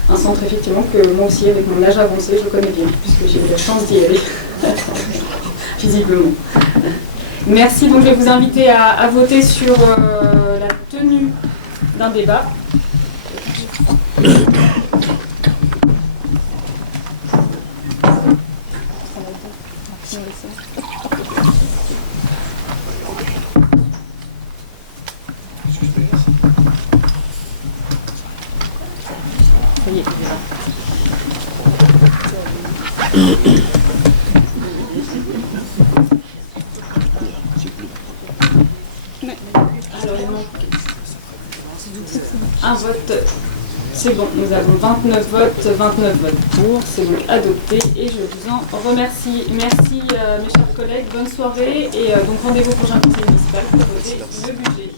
Un centre effectivement que moi aussi, avec mon âge avancé, je connais bien, puisque j'ai eu la chance d'y aller, visiblement. Merci, donc je vais vous inviter à voter sur la tenue d'un débat. Alors, il manque un vote. C'est bon, nous avons 29 votes pour, c'est donc adopté et je vous en remercie. Merci mes chers collègues, bonne soirée et donc rendez-vous au prochain conseil municipal pour voter le budget.